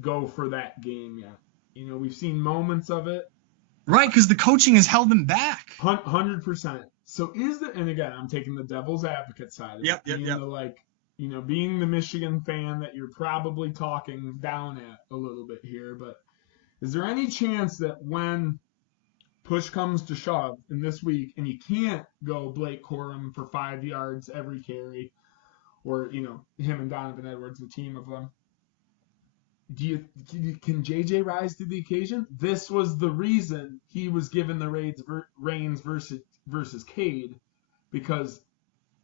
go for that game yet. We've seen moments of it. Right, because the coaching has held them back. 100%. So and again, I'm taking the devil's advocate side of it. Yep. Being the Michigan fan that you're probably talking down at a little bit here, but is there any chance that when push comes to shove in this week and you can't go Blake Corum for 5 yards every carry, or, him and Donovan Edwards, the team of them, can JJ rise to the occasion? This was the reason he was given the reins versus Cade, because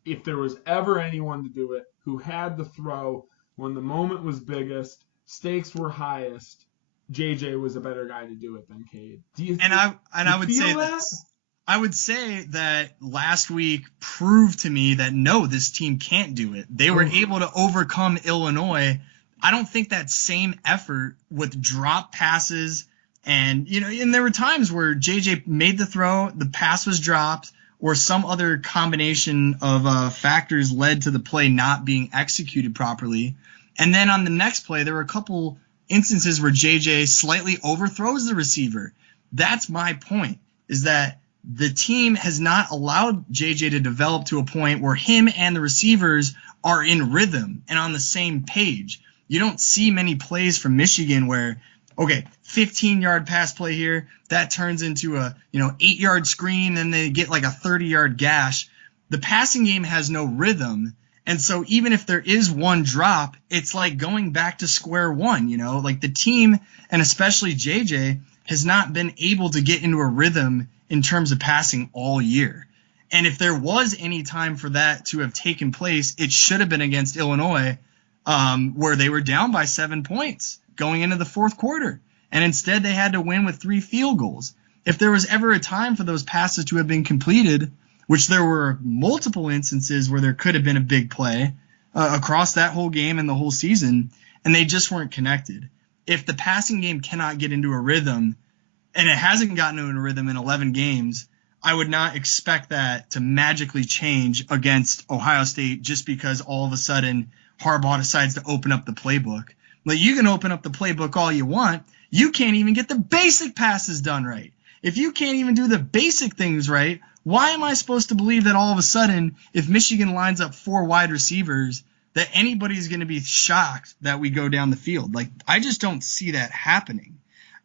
if there was ever anyone to do it who had the throw when the moment was biggest, stakes were highest, JJ was a better guy to do it than Cade. I would say that last week proved to me that no, this team can't do it. They were able to overcome Illinois. I don't think that same effort with drop passes and there were times where JJ made the throw, the pass was dropped, or some other combination of factors led to the play not being executed properly. And then on the next play, there were a couple instances where JJ slightly overthrows the receiver. That's my point, is that the team has not allowed JJ to develop to a point where him and the receivers are in rhythm and on the same page. You don't see many plays from Michigan where, 15-yard pass play here, that turns into a 8-yard screen, and they get like a 30-yard gash. The passing game has no rhythm, and so even if there is one drop, it's like going back to square one. Like the team, and especially JJ, has not been able to get into a rhythm in terms of passing all year. And if there was any time for that to have taken place, it should have been against Illinois, where they were down by 7 points going into the fourth quarter. And instead they had to win with 3 field goals. If there was ever a time for those passes to have been completed, which there were multiple instances where there could have been a big play across that whole game and the whole season, and they just weren't connected. If the passing game cannot get into a rhythm, and it hasn't gotten into a rhythm in 11 games, I would not expect that to magically change against Ohio State just because all of a sudden Harbaugh decides to open up the playbook. Like, you can open up the playbook all you want. You can't even get the basic passes done right. If you can't even do the basic things right, why am I supposed to believe that all of a sudden, if Michigan lines up 4 wide receivers, that anybody's going to be shocked that we go down the field? Like, I just don't see that happening.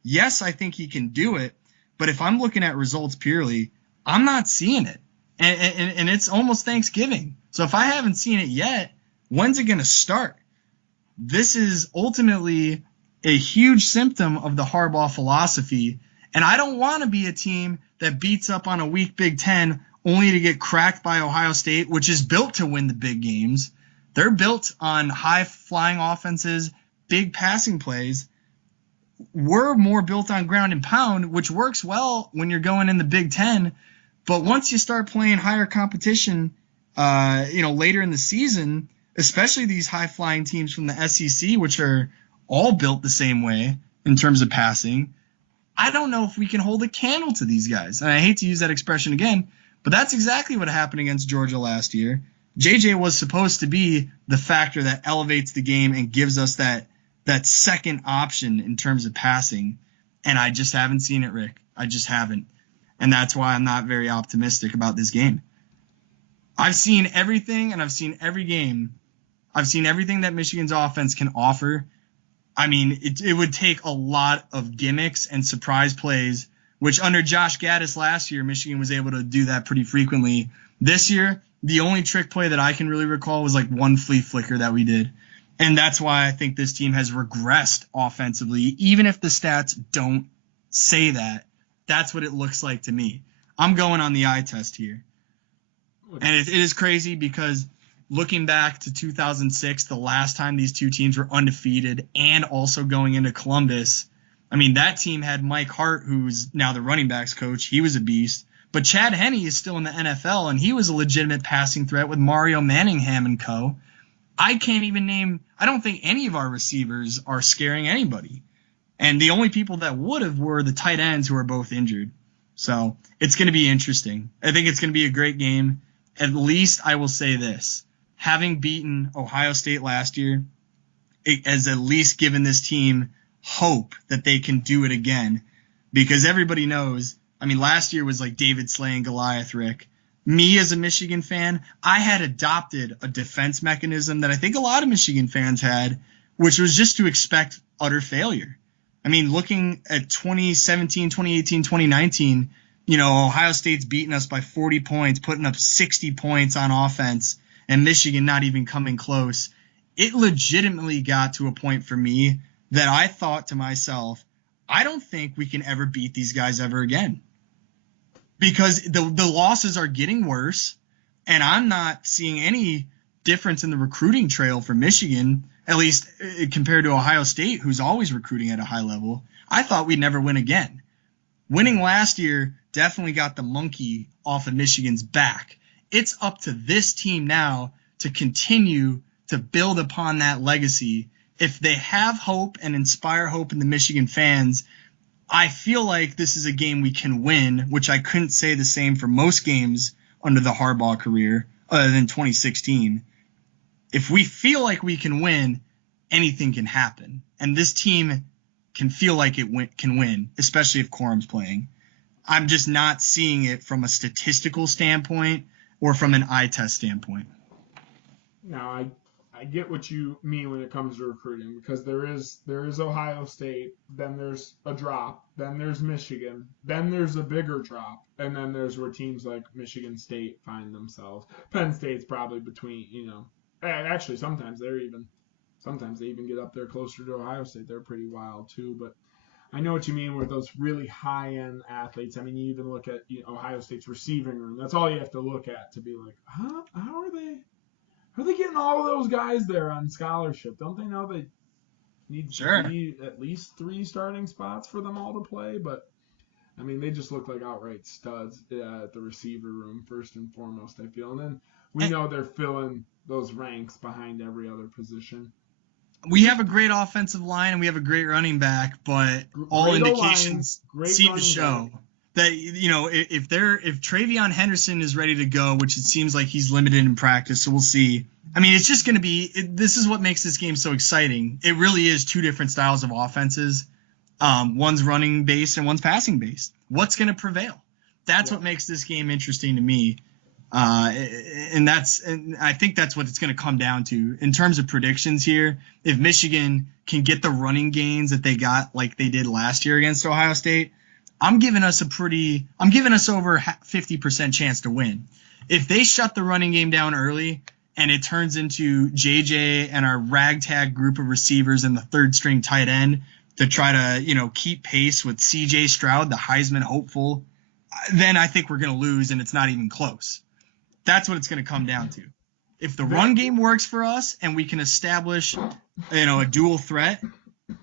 Yes, I think he can do it, but if I'm looking at results purely, I'm not seeing it. And it's almost Thanksgiving. So if I haven't seen it yet, when's it going to start? This is ultimately a huge symptom of the Harbaugh philosophy, and I don't want to be a team that beats up on a weak Big Ten only to get cracked by Ohio State, which is built to win the big games. They're built on high-flying offenses, big passing plays. We're more built on ground and pound, which works well when you're going in the Big Ten. But once you start playing higher competition, later in the season, especially these high-flying teams from the SEC, which are all built the same way in terms of passing, I don't know if we can hold a candle to these guys. And I hate to use that expression again, but that's exactly what happened against Georgia last year. JJ was supposed to be the factor that elevates the game and gives us that second option in terms of passing. And I just haven't seen it, Rick. I just haven't. And that's why I'm not very optimistic about this game. I've seen everything, and I've seen every game. I've seen everything that Michigan's offense can offer. I mean, it would take a lot of gimmicks and surprise plays, which under Josh Gaddis last year, Michigan was able to do that pretty frequently. This year, the only trick play that I can really recall was like one flea flicker that we did. And that's why I think this team has regressed offensively, even if the stats don't say that. That's what it looks like to me. I'm going on the eye test here. And it is crazy because looking back to 2006, the last time these two teams were undefeated and also going into Columbus, I mean, that team had Mike Hart, who's now the running backs coach. He was a beast. But Chad Henne is still in the NFL, and he was a legitimate passing threat with Mario Manningham and co. I can't even name – I don't think any of our receivers are scaring anybody. And the only people that would have were the tight ends who are both injured. So it's going to be interesting. I think it's going to be a great game. At least I will say this. Having beaten Ohio State last year, it has at least given this team hope that they can do it again. Because everybody knows, I mean, last year was like David slaying Goliath, Rick. Me as a Michigan fan, I had adopted a defense mechanism that I think a lot of Michigan fans had, which was just to expect utter failure. I mean, looking at 2017, 2018, 2019, Ohio State's beating us by 40 points, putting up 60 points on offense, and Michigan not even coming close. It legitimately got to a point for me that I thought to myself, I don't think we can ever beat these guys ever again. Because the losses are getting worse, and I'm not seeing any difference in the recruiting trail for Michigan, at least compared to Ohio State, who's always recruiting at a high level. I thought we'd never win again. Winning last year definitely got the monkey off of Michigan's back. It's up to this team now to continue to build upon that legacy. If they have hope and inspire hope in the Michigan fans, I feel like this is a game we can win, which I couldn't say the same for most games under the Harbaugh career other than 2016. If we feel like we can win, anything can happen. And this team can feel like it can win, especially if Corum's playing. I'm just not seeing it from a statistical standpoint or from an eye test standpoint. Now, I get what you mean when it comes to recruiting, because there is Ohio State, then there's a drop, then there's Michigan, then there's a bigger drop, and then there's where teams like Michigan State find themselves. Penn State's probably between, actually sometimes they even get up there closer to Ohio State. They're pretty wild too, but I know what you mean with those really high-end athletes. I mean, you even look at Ohio State's receiving room. That's all you have to look at to be like, how are they? How are they getting all of those guys there on scholarship? Don't they know they need at least 3 starting spots for them all to play? But, I mean, they just look like outright studs at the receiver room, first and foremost, I feel. And then we know they're filling those ranks behind every other position. We have a great offensive line and we have a great running back, but all indications seem to show that, if Travion Henderson is ready to go, which it seems like he's limited in practice, so we'll see. I mean, it's just going to be this is what makes this game so exciting. It really is 2 different styles of offenses. One's running based and one's passing based. What's going to prevail? That's what makes this game interesting to me. And I think that's what it's going to come down to in terms of predictions here. If Michigan can get the running gains that they got like they did last year against Ohio State, I'm giving us over 50% chance to win. If they shut the running game down early and it turns into JJ and our ragtag group of receivers and the third string tight end to try to, keep pace with CJ Stroud, the Heisman hopeful, then I think we're going to lose and it's not even close. That's what it's going to come down to. If the run game works for us and we can establish, a dual threat,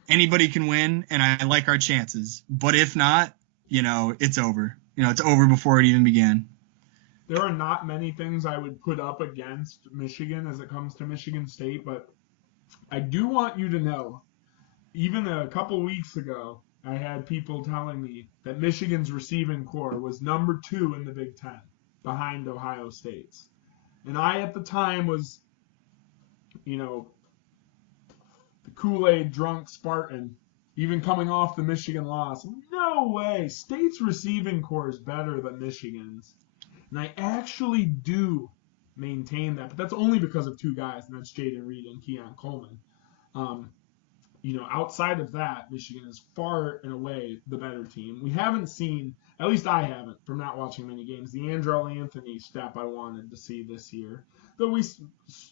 anybody can win, and I like our chances. But if not, it's over. It's over before it even began. There are not many things I would put up against Michigan as it comes to Michigan State, but I do want you to know, even a couple weeks ago, I had people telling me that Michigan's receiving core was number 2 in the Big Ten, behind Ohio State's. And I, at the time, was, the Kool-Aid drunk Spartan, even coming off the Michigan loss. No way! State's receiving core is better than Michigan's. And I actually do maintain that, but that's only because of 2 guys, and that's Jaden Reed and Keon Coleman. Outside of that, Michigan is far and away the better team. We haven't seen, at least I haven't, from not watching many games, the Andrell Anthony step I wanted to see this year. Though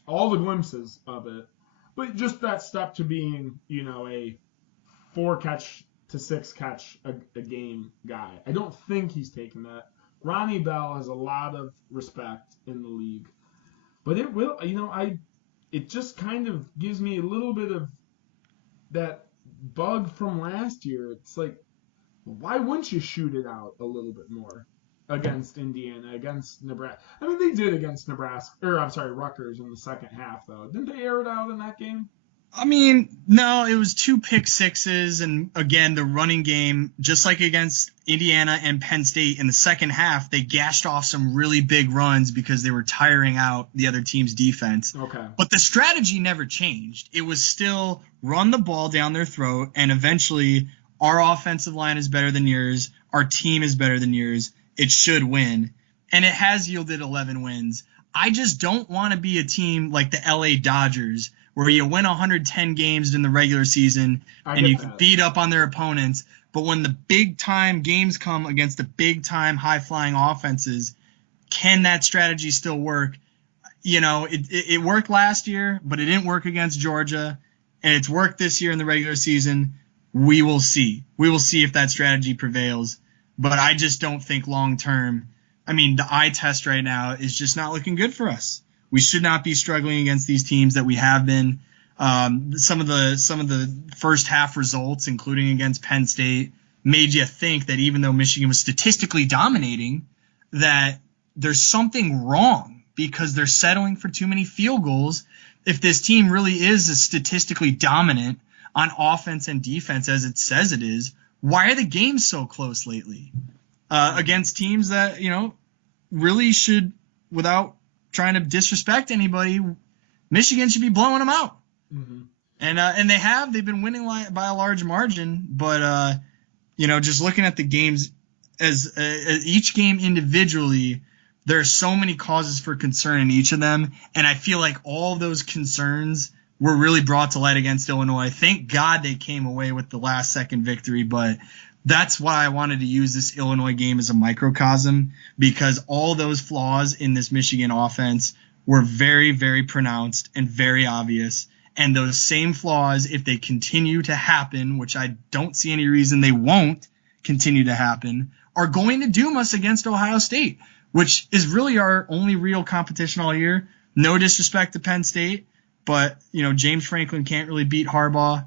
all the glimpses of it, but just that step to being, a 4-catch to 6-catch a game guy. I don't think he's taken that. Ronnie Bell has a lot of respect in the league, but it will, it just kind of gives me a little bit of that bug from last year. It's like, why wouldn't you shoot it out a little bit more against Indiana, against Nebraska? I mean, they did against Rutgers in the second half, though. Didn't they air it out in that game? I mean, no, it was 2 pick sixes, and again, the running game, just like against Indiana and Penn State in the second half, they gashed off some really big runs because they were tiring out the other team's defense. Okay. But the strategy never changed. It was still run the ball down their throat, and eventually our offensive line is better than yours, our team is better than yours, it should win. And it has yielded 11 wins. I just don't want to be a team like the LA Dodgers, where you win 110 games in the regular season and you can beat up on their opponents. But when the big-time games come against the big-time high-flying offenses, can that strategy still work? It worked last year, but it didn't work against Georgia, and it's worked this year in the regular season. We will see. We will see if that strategy prevails. But I just don't think long-term. I mean, the eye test right now is just not looking good for us. We should not be struggling against these teams that we have been. Some of the first half results, including against Penn State, made you think that even though Michigan was statistically dominating, that there's something wrong because they're settling for too many field goals. If this team really is as statistically dominant on offense and defense as it says it is, why are the games so close lately? Against teams that, really should, without trying to disrespect anybody, Michigan should be blowing them out. Mm-hmm. And they've been winning by a large margin, but just looking at the games as each game individually, there are so many causes for concern in each of them, and I feel like all those concerns were really brought to light against Illinois. Thank God they came away with the last second victory, but that's why I wanted to use this Illinois game as a microcosm, because all those flaws in this Michigan offense were very, very pronounced and very obvious. And those same flaws, if they continue to happen, which I don't see any reason they won't continue to happen, are going to doom us against Ohio State, which is really our only real competition all year. No disrespect to Penn State, but, James Franklin can't really beat Harbaugh.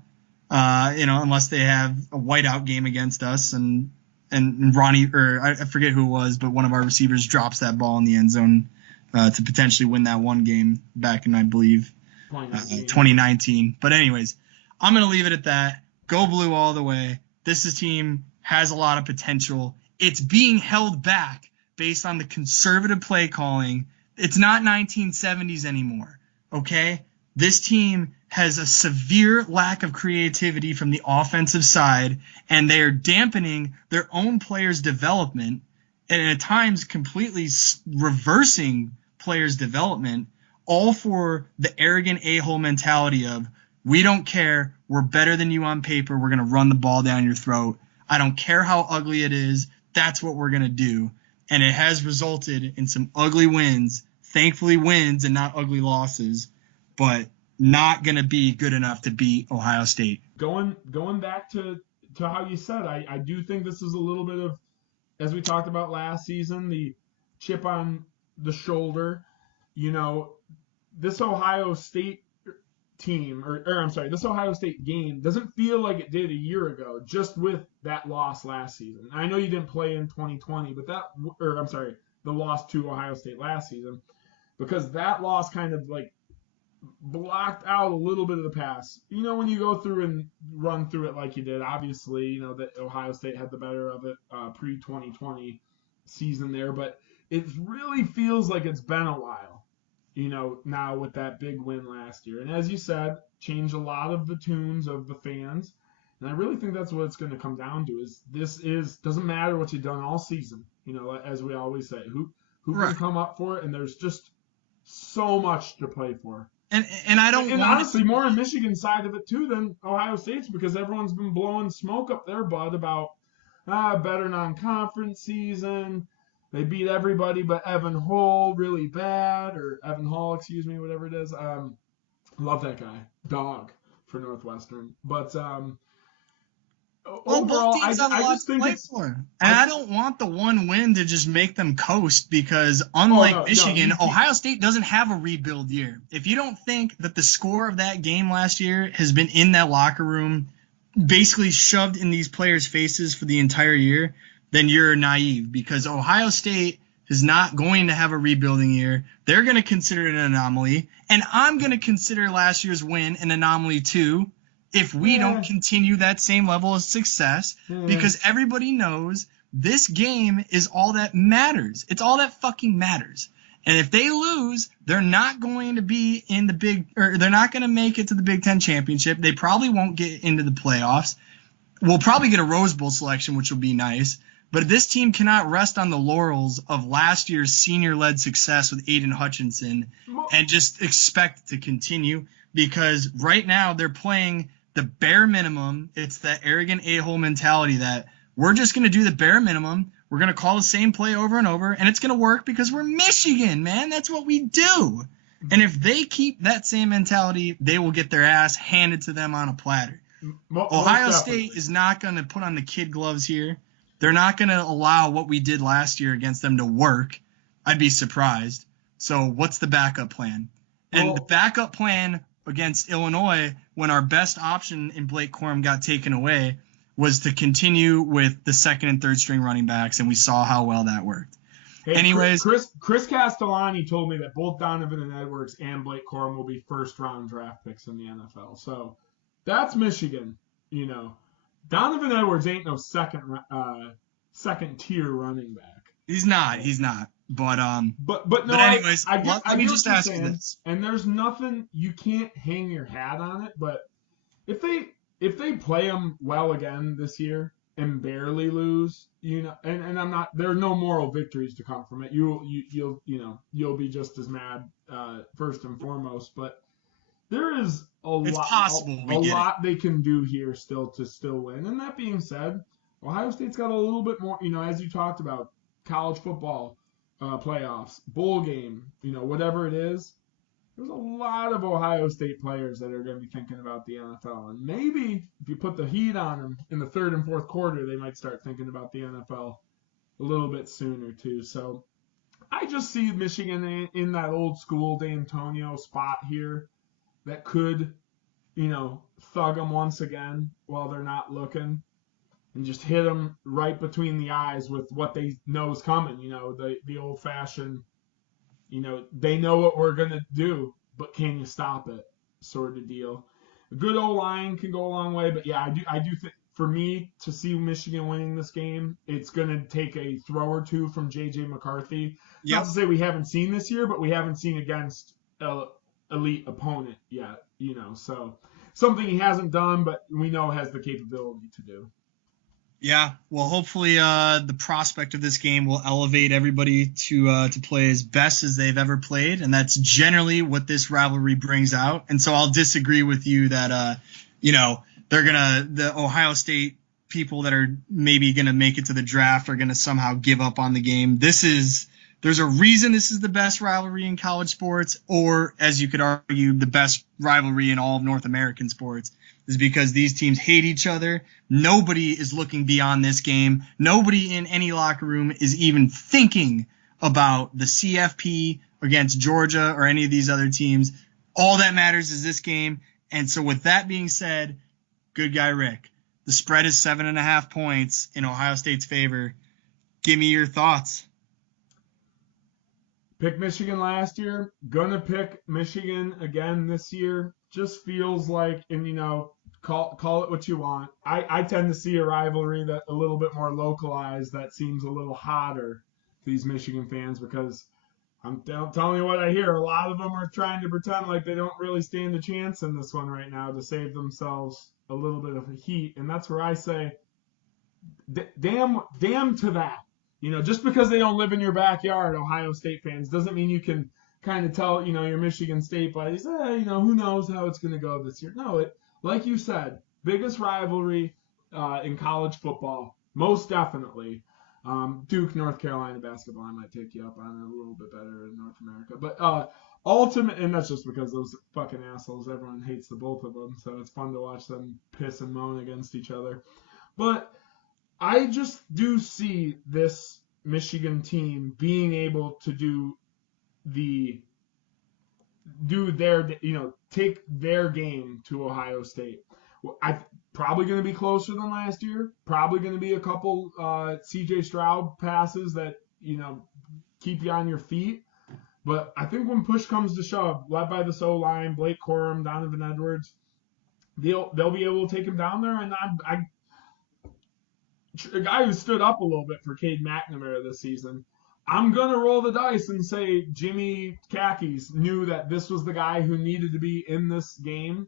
Unless they have a whiteout game against us and Ronnie, or I forget who it was, but one of our receivers drops that ball in the end zone to potentially win that one game back in, I believe, 2019. But anyways, I'm going to leave it at that. Go Blue all the way. This team has a lot of potential. It's being held back based on the conservative play calling. It's not 1970s anymore, okay? This team has a severe lack of creativity from the offensive side, and they are dampening their own players' development and at times completely reversing players' development, all for the arrogant a-hole mentality of, we don't care, we're better than you on paper, we're going to run the ball down your throat. I don't care how ugly it is, that's what we're going to do. And it has resulted in some ugly wins, thankfully wins and not ugly losses, but not going to be good enough to beat Ohio State. Going back to how you said, I do think this is a little bit of, as we talked about last season, the chip on the shoulder. this Ohio State team, or I'm sorry, this Ohio State game doesn't feel like it did a year ago, just with that loss last season. I know you didn't play in 2020, but the loss to Ohio State last season, because that loss kind of like blocked out a little bit of the past. When you go through and run through it like you did, obviously, that Ohio State had the better of it pre-2020 season there, but it really feels like it's been a while. Now with that big win last year. And as you said, changed a lot of the tunes of the fans. And I really think that's what it's going to come down to doesn't matter what you've done all season, as we always say, who Right. can come up for it. And there's just so much to play for. And I don't And want honestly, more on Michigan side of it too than Ohio State's, because everyone's been blowing smoke up their butt about better non-conference season. They beat everybody but Evan Hall really bad, or Evan Hall, excuse me, whatever it is. Love that guy. Dog for Northwestern. But overall, both teams have a lot to play for. And I don't want the one win to just make them coast, because unlike Michigan, Ohio State doesn't have a rebuild year. If you don't think that the score of that game last year has been in that locker room, basically shoved in these players' faces for the entire year, then you're naive, because Ohio State is not going to have a rebuilding year. They're going to consider it an anomaly, and I'm going to consider last year's win an anomaly too if we don't continue that same level of success, because everybody knows this game is all that matters. It's all that fucking matters. And if they lose, they're not going to be in they're not going to make it to the Big Ten championship. They probably won't get into the playoffs. We'll probably get a Rose Bowl selection, which will be nice. But this team cannot rest on the laurels of last year's senior-led success with Aiden Hutchinson and just expect it to continue, because right now they're playing the bare minimum. It's that arrogant a-hole mentality that we're just going to do the bare minimum. We're going to call the same play over and over, and it's going to work because we're Michigan, man. That's what we do. And if they keep that same mentality, they will get their ass handed to them on a platter. Ohio State is not going to put on the kid gloves here. They're not going to allow what we did last year against them to work. I'd be surprised. So what's the backup plan? And the backup plan against Illinois, when our best option in Blake Corum got taken away, was to continue with the second and third string running backs, and we saw how well that worked. Hey, Anyways, Chris Castellani told me that both Donovan and Edwards and Blake Corum will be first-round draft picks in the NFL. So that's Michigan, Donovan Edwards ain't no second tier running back. He's not. But no. Anyways, let me just ask you this. And there's nothing, you can't hang your hat on it. But if they play them well again this year and barely lose, and I'm not, there are no moral victories to come from it. You'll be just as mad first and foremost. But there is a lot they can do here still to win. And that being said, Ohio State's got a little bit more, as you talked about, college football playoffs, bowl game, whatever it is. There's a lot of Ohio State players that are going to be thinking about the NFL. And maybe if you put the heat on them in the third and fourth quarter, they might start thinking about the NFL a little bit sooner too. So I just see Michigan in that old school D'Antonio spot here that could, thug them once again while they're not looking, and just hit them right between the eyes with what they know is coming. The old-fashioned, they know what we're going to do, but can you stop it sort of deal. A good O-line can go a long way, but yeah, I do think, for me, to see Michigan winning this game, it's going to take a throw or two from J.J. McCarthy. Yep. Not to say we haven't seen this year, but we haven't seen against elite opponent yet, so something he hasn't done, but we know has the capability to do. Yeah, well, hopefully the prospect of this game will elevate everybody to play as best as they've ever played, and that's generally what this rivalry brings out. And so I'll disagree with you that the Ohio State people that are maybe gonna make it to the draft are gonna somehow give up on the game. There's a reason this is the best rivalry in college sports, or as you could argue, the best rivalry in all of North American sports, is because these teams hate each other. Nobody is looking beyond this game. Nobody in any locker room is even thinking about the CFP against Georgia or any of these other teams. All that matters is this game. And so with that being said, good guy Rick, the spread is 7.5 points in Ohio State's favor. Give me your thoughts. Pick Michigan last year. Gonna pick Michigan again this year. Just feels like, and call it what you want. I tend to see a rivalry that a little bit more localized, that seems a little hotter to these Michigan fans, because I'm telling you what I hear. A lot of them are trying to pretend like they don't really stand a chance in this one right now to save themselves a little bit of heat. And that's where I say, damn to that. Just because they don't live in your backyard, Ohio State fans, doesn't mean you can kind of tell, your Michigan State buddies, who knows how it's going to go this year. No, like you said, biggest rivalry in college football, most definitely. Duke, North Carolina basketball, I might take you up on it, a little bit better in North America. But ultimate, and that's just because those fucking assholes, everyone hates the both of them, so it's fun to watch them piss and moan against each other. But I just do see this Michigan team being able to take their game to Ohio State. I probably going to be closer than last year. Probably going to be a couple C.J. Stroud passes that keep you on your feet. But I think when push comes to shove, led by this O-line, Blake Corum, Donovan Edwards, they'll be able to take him down there. And a guy who stood up a little bit for Cade McNamara this season, I'm going to roll the dice and say Jimmy Kakis knew that this was the guy who needed to be in this game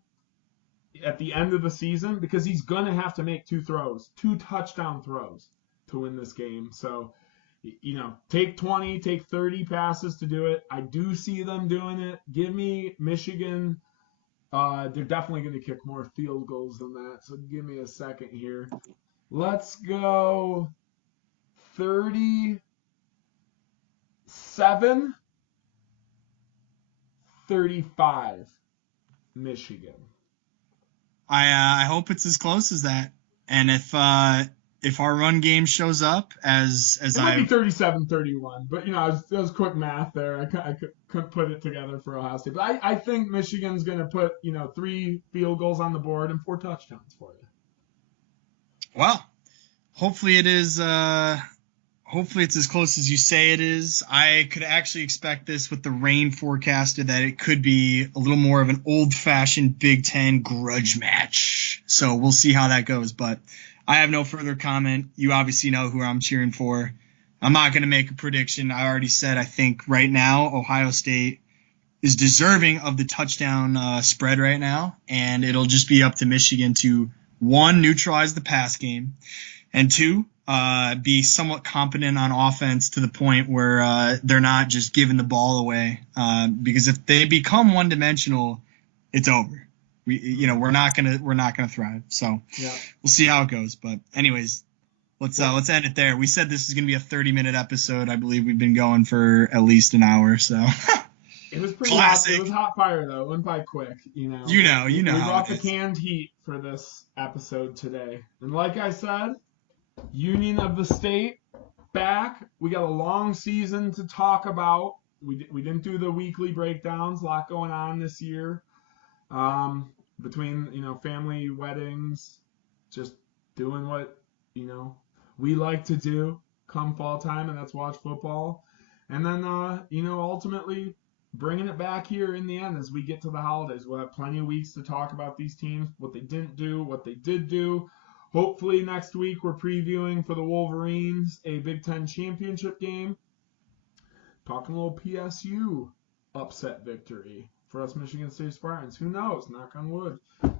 at the end of the season, because he's going to have to make two touchdown throws to win this game. So, take 20, take 30 passes to do it. I do see them doing it. Give me Michigan. They're definitely going to kick more field goals than that. So give me a second here. Let's go 37-35 Michigan. I hope it's as close as that. And if our run game shows up as it might be 37-31, but it was quick math there. I couldn't put it together for Ohio State. But I think Michigan's going to put 3 field goals on the board and 4 touchdowns for you. Well, hopefully it is. Hopefully it's as close as you say it is. I could actually expect this with the rain forecasted that it could be a little more of an old-fashioned Big Ten grudge match. So we'll see how that goes. But I have no further comment. You obviously know who I'm cheering for. I'm not going to make a prediction. I already said I think right now Ohio State is deserving of the touchdown spread right now, and it'll just be up to Michigan to, 1, neutralize the pass game, and 2, be somewhat competent on offense to the point where they're not just giving the ball away. Because if they become one-dimensional, it's over. We're not gonna thrive. So yeah. We'll see how it goes. But anyways, let's end it there. We said this is gonna be a 30-minute episode. I believe we've been going for at least an hour. So. It was pretty classic. Hot. It was hot fire though. It went by quick. You know. We brought the canned heat for this episode today, and like I said, Union of the State back. We got a long season to talk about. We didn't do the weekly breakdowns. A lot going on this year. Between family, weddings, just doing what we like to do come fall time, and that's watch football. And then ultimately bringing it back here in the end as we get to the holidays. We'll have plenty of weeks to talk about these teams, what they didn't do, what they did do. Hopefully next week we're previewing for the Wolverines a Big Ten championship game. Talking a little PSU upset victory for us Michigan State Spartans. Who knows? Knock on wood.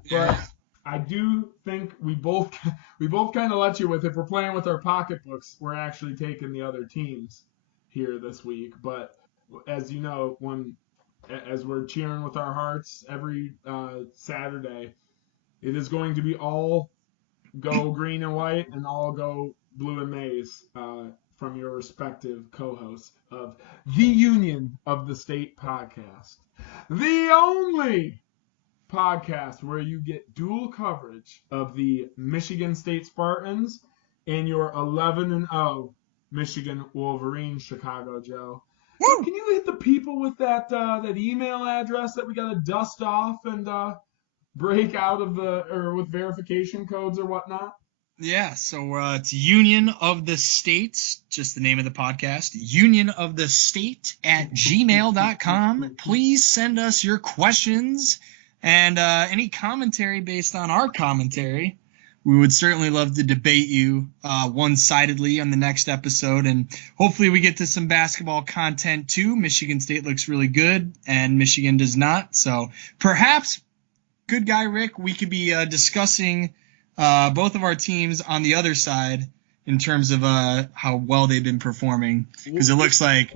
But I do think we both kind of let you with, if we're playing with our pocketbooks, we're actually taking the other teams here this week. But as you know, as we're cheering with our hearts every Saturday, it is going to be all go green and white and all go blue and maize from your respective co-hosts of the Union of the State podcast. The only podcast where you get dual coverage of the Michigan State Spartans and your 11-0 Michigan Wolverines, Chicago Joe. Woo! Can you hit the people with that email address that we got to dust off and break out of or with verification codes or whatnot? Yeah, so it's Union of the States, just the name of the podcast, unionofthestate@gmail.com. Please send us your questions and any commentary based on our commentary. We would certainly love to debate you one-sidedly on the next episode, and hopefully we get to some basketball content too. Michigan State looks really good, and Michigan does not. So perhaps, good guy Rick, we could be discussing both of our teams on the other side in terms of how well they've been performing, because it looks like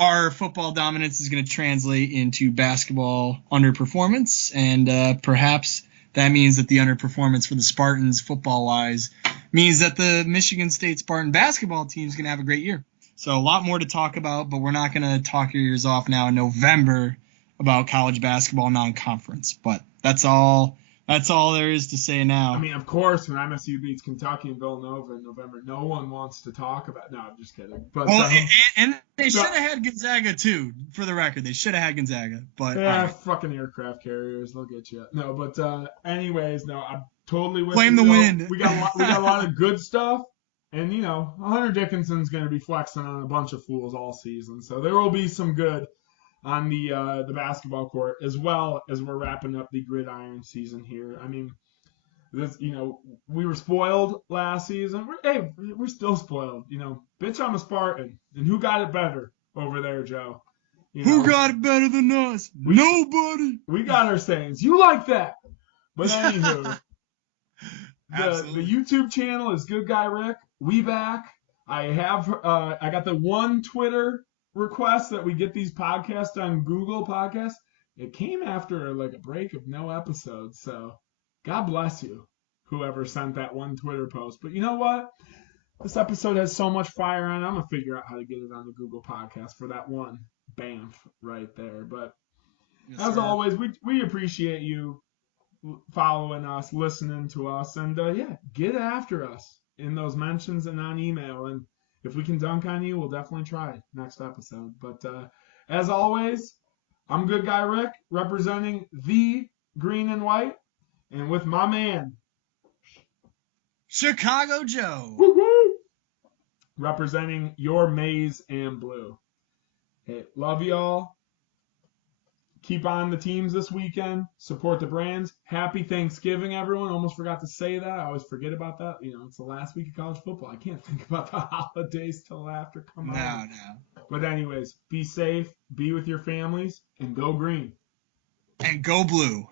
our football dominance is going to translate into basketball underperformance, and perhaps that means that the underperformance for the Spartans football-wise means that the Michigan State Spartan basketball team is going to have a great year. So a lot more to talk about, but we're not going to talk your ears off now in November about college basketball non-conference. But that's all there is to say now. I mean, of course, when MSU beats Kentucky and Villanova in November, no one wants to talk about. No, I'm just kidding. But and they should have had Gonzaga too. For the record, they should have had Gonzaga. But yeah, fucking aircraft carriers, they'll get you. No, but anyways, no, I'm totally with blame you. the wind. We got a lot of good stuff, and Hunter Dickinson's going to be flexing on a bunch of fools all season, so there will be some good on the basketball court, as well as we're wrapping up the gridiron season here. I mean, this, we were spoiled last season. We're still spoiled. Bitch, I'm a Spartan, and who got it better over there, Joe? Who got it better than us? Nobody. We got our sayings. You like that? But anywho, the YouTube channel is Good Guy Rick. We back. I got the one Twitter request that we get these podcasts on Google Podcasts. It came after like a break of no episodes, so God bless you, whoever sent that one Twitter post. But you know what? This episode has so much fire on it, I'm gonna figure out how to get it on the Google Podcast for that one bamf right there. But as always, we appreciate you following us, listening to us, and get after us in those mentions and on email. And if we can dunk on you, we'll definitely try next episode. But as always, I'm Good Guy Rick, representing the green and white, and with my man, Chicago Joe, woo-hoo, representing your maize and blue. Hey, love y'all. Keep on the teams this weekend. Support the brands. Happy Thanksgiving, everyone. Almost forgot to say that. I always forget about that. It's the last week of college football. I can't think about the holidays till after. Come on. No. But anyways, be safe, be with your families, and go green. And go blue.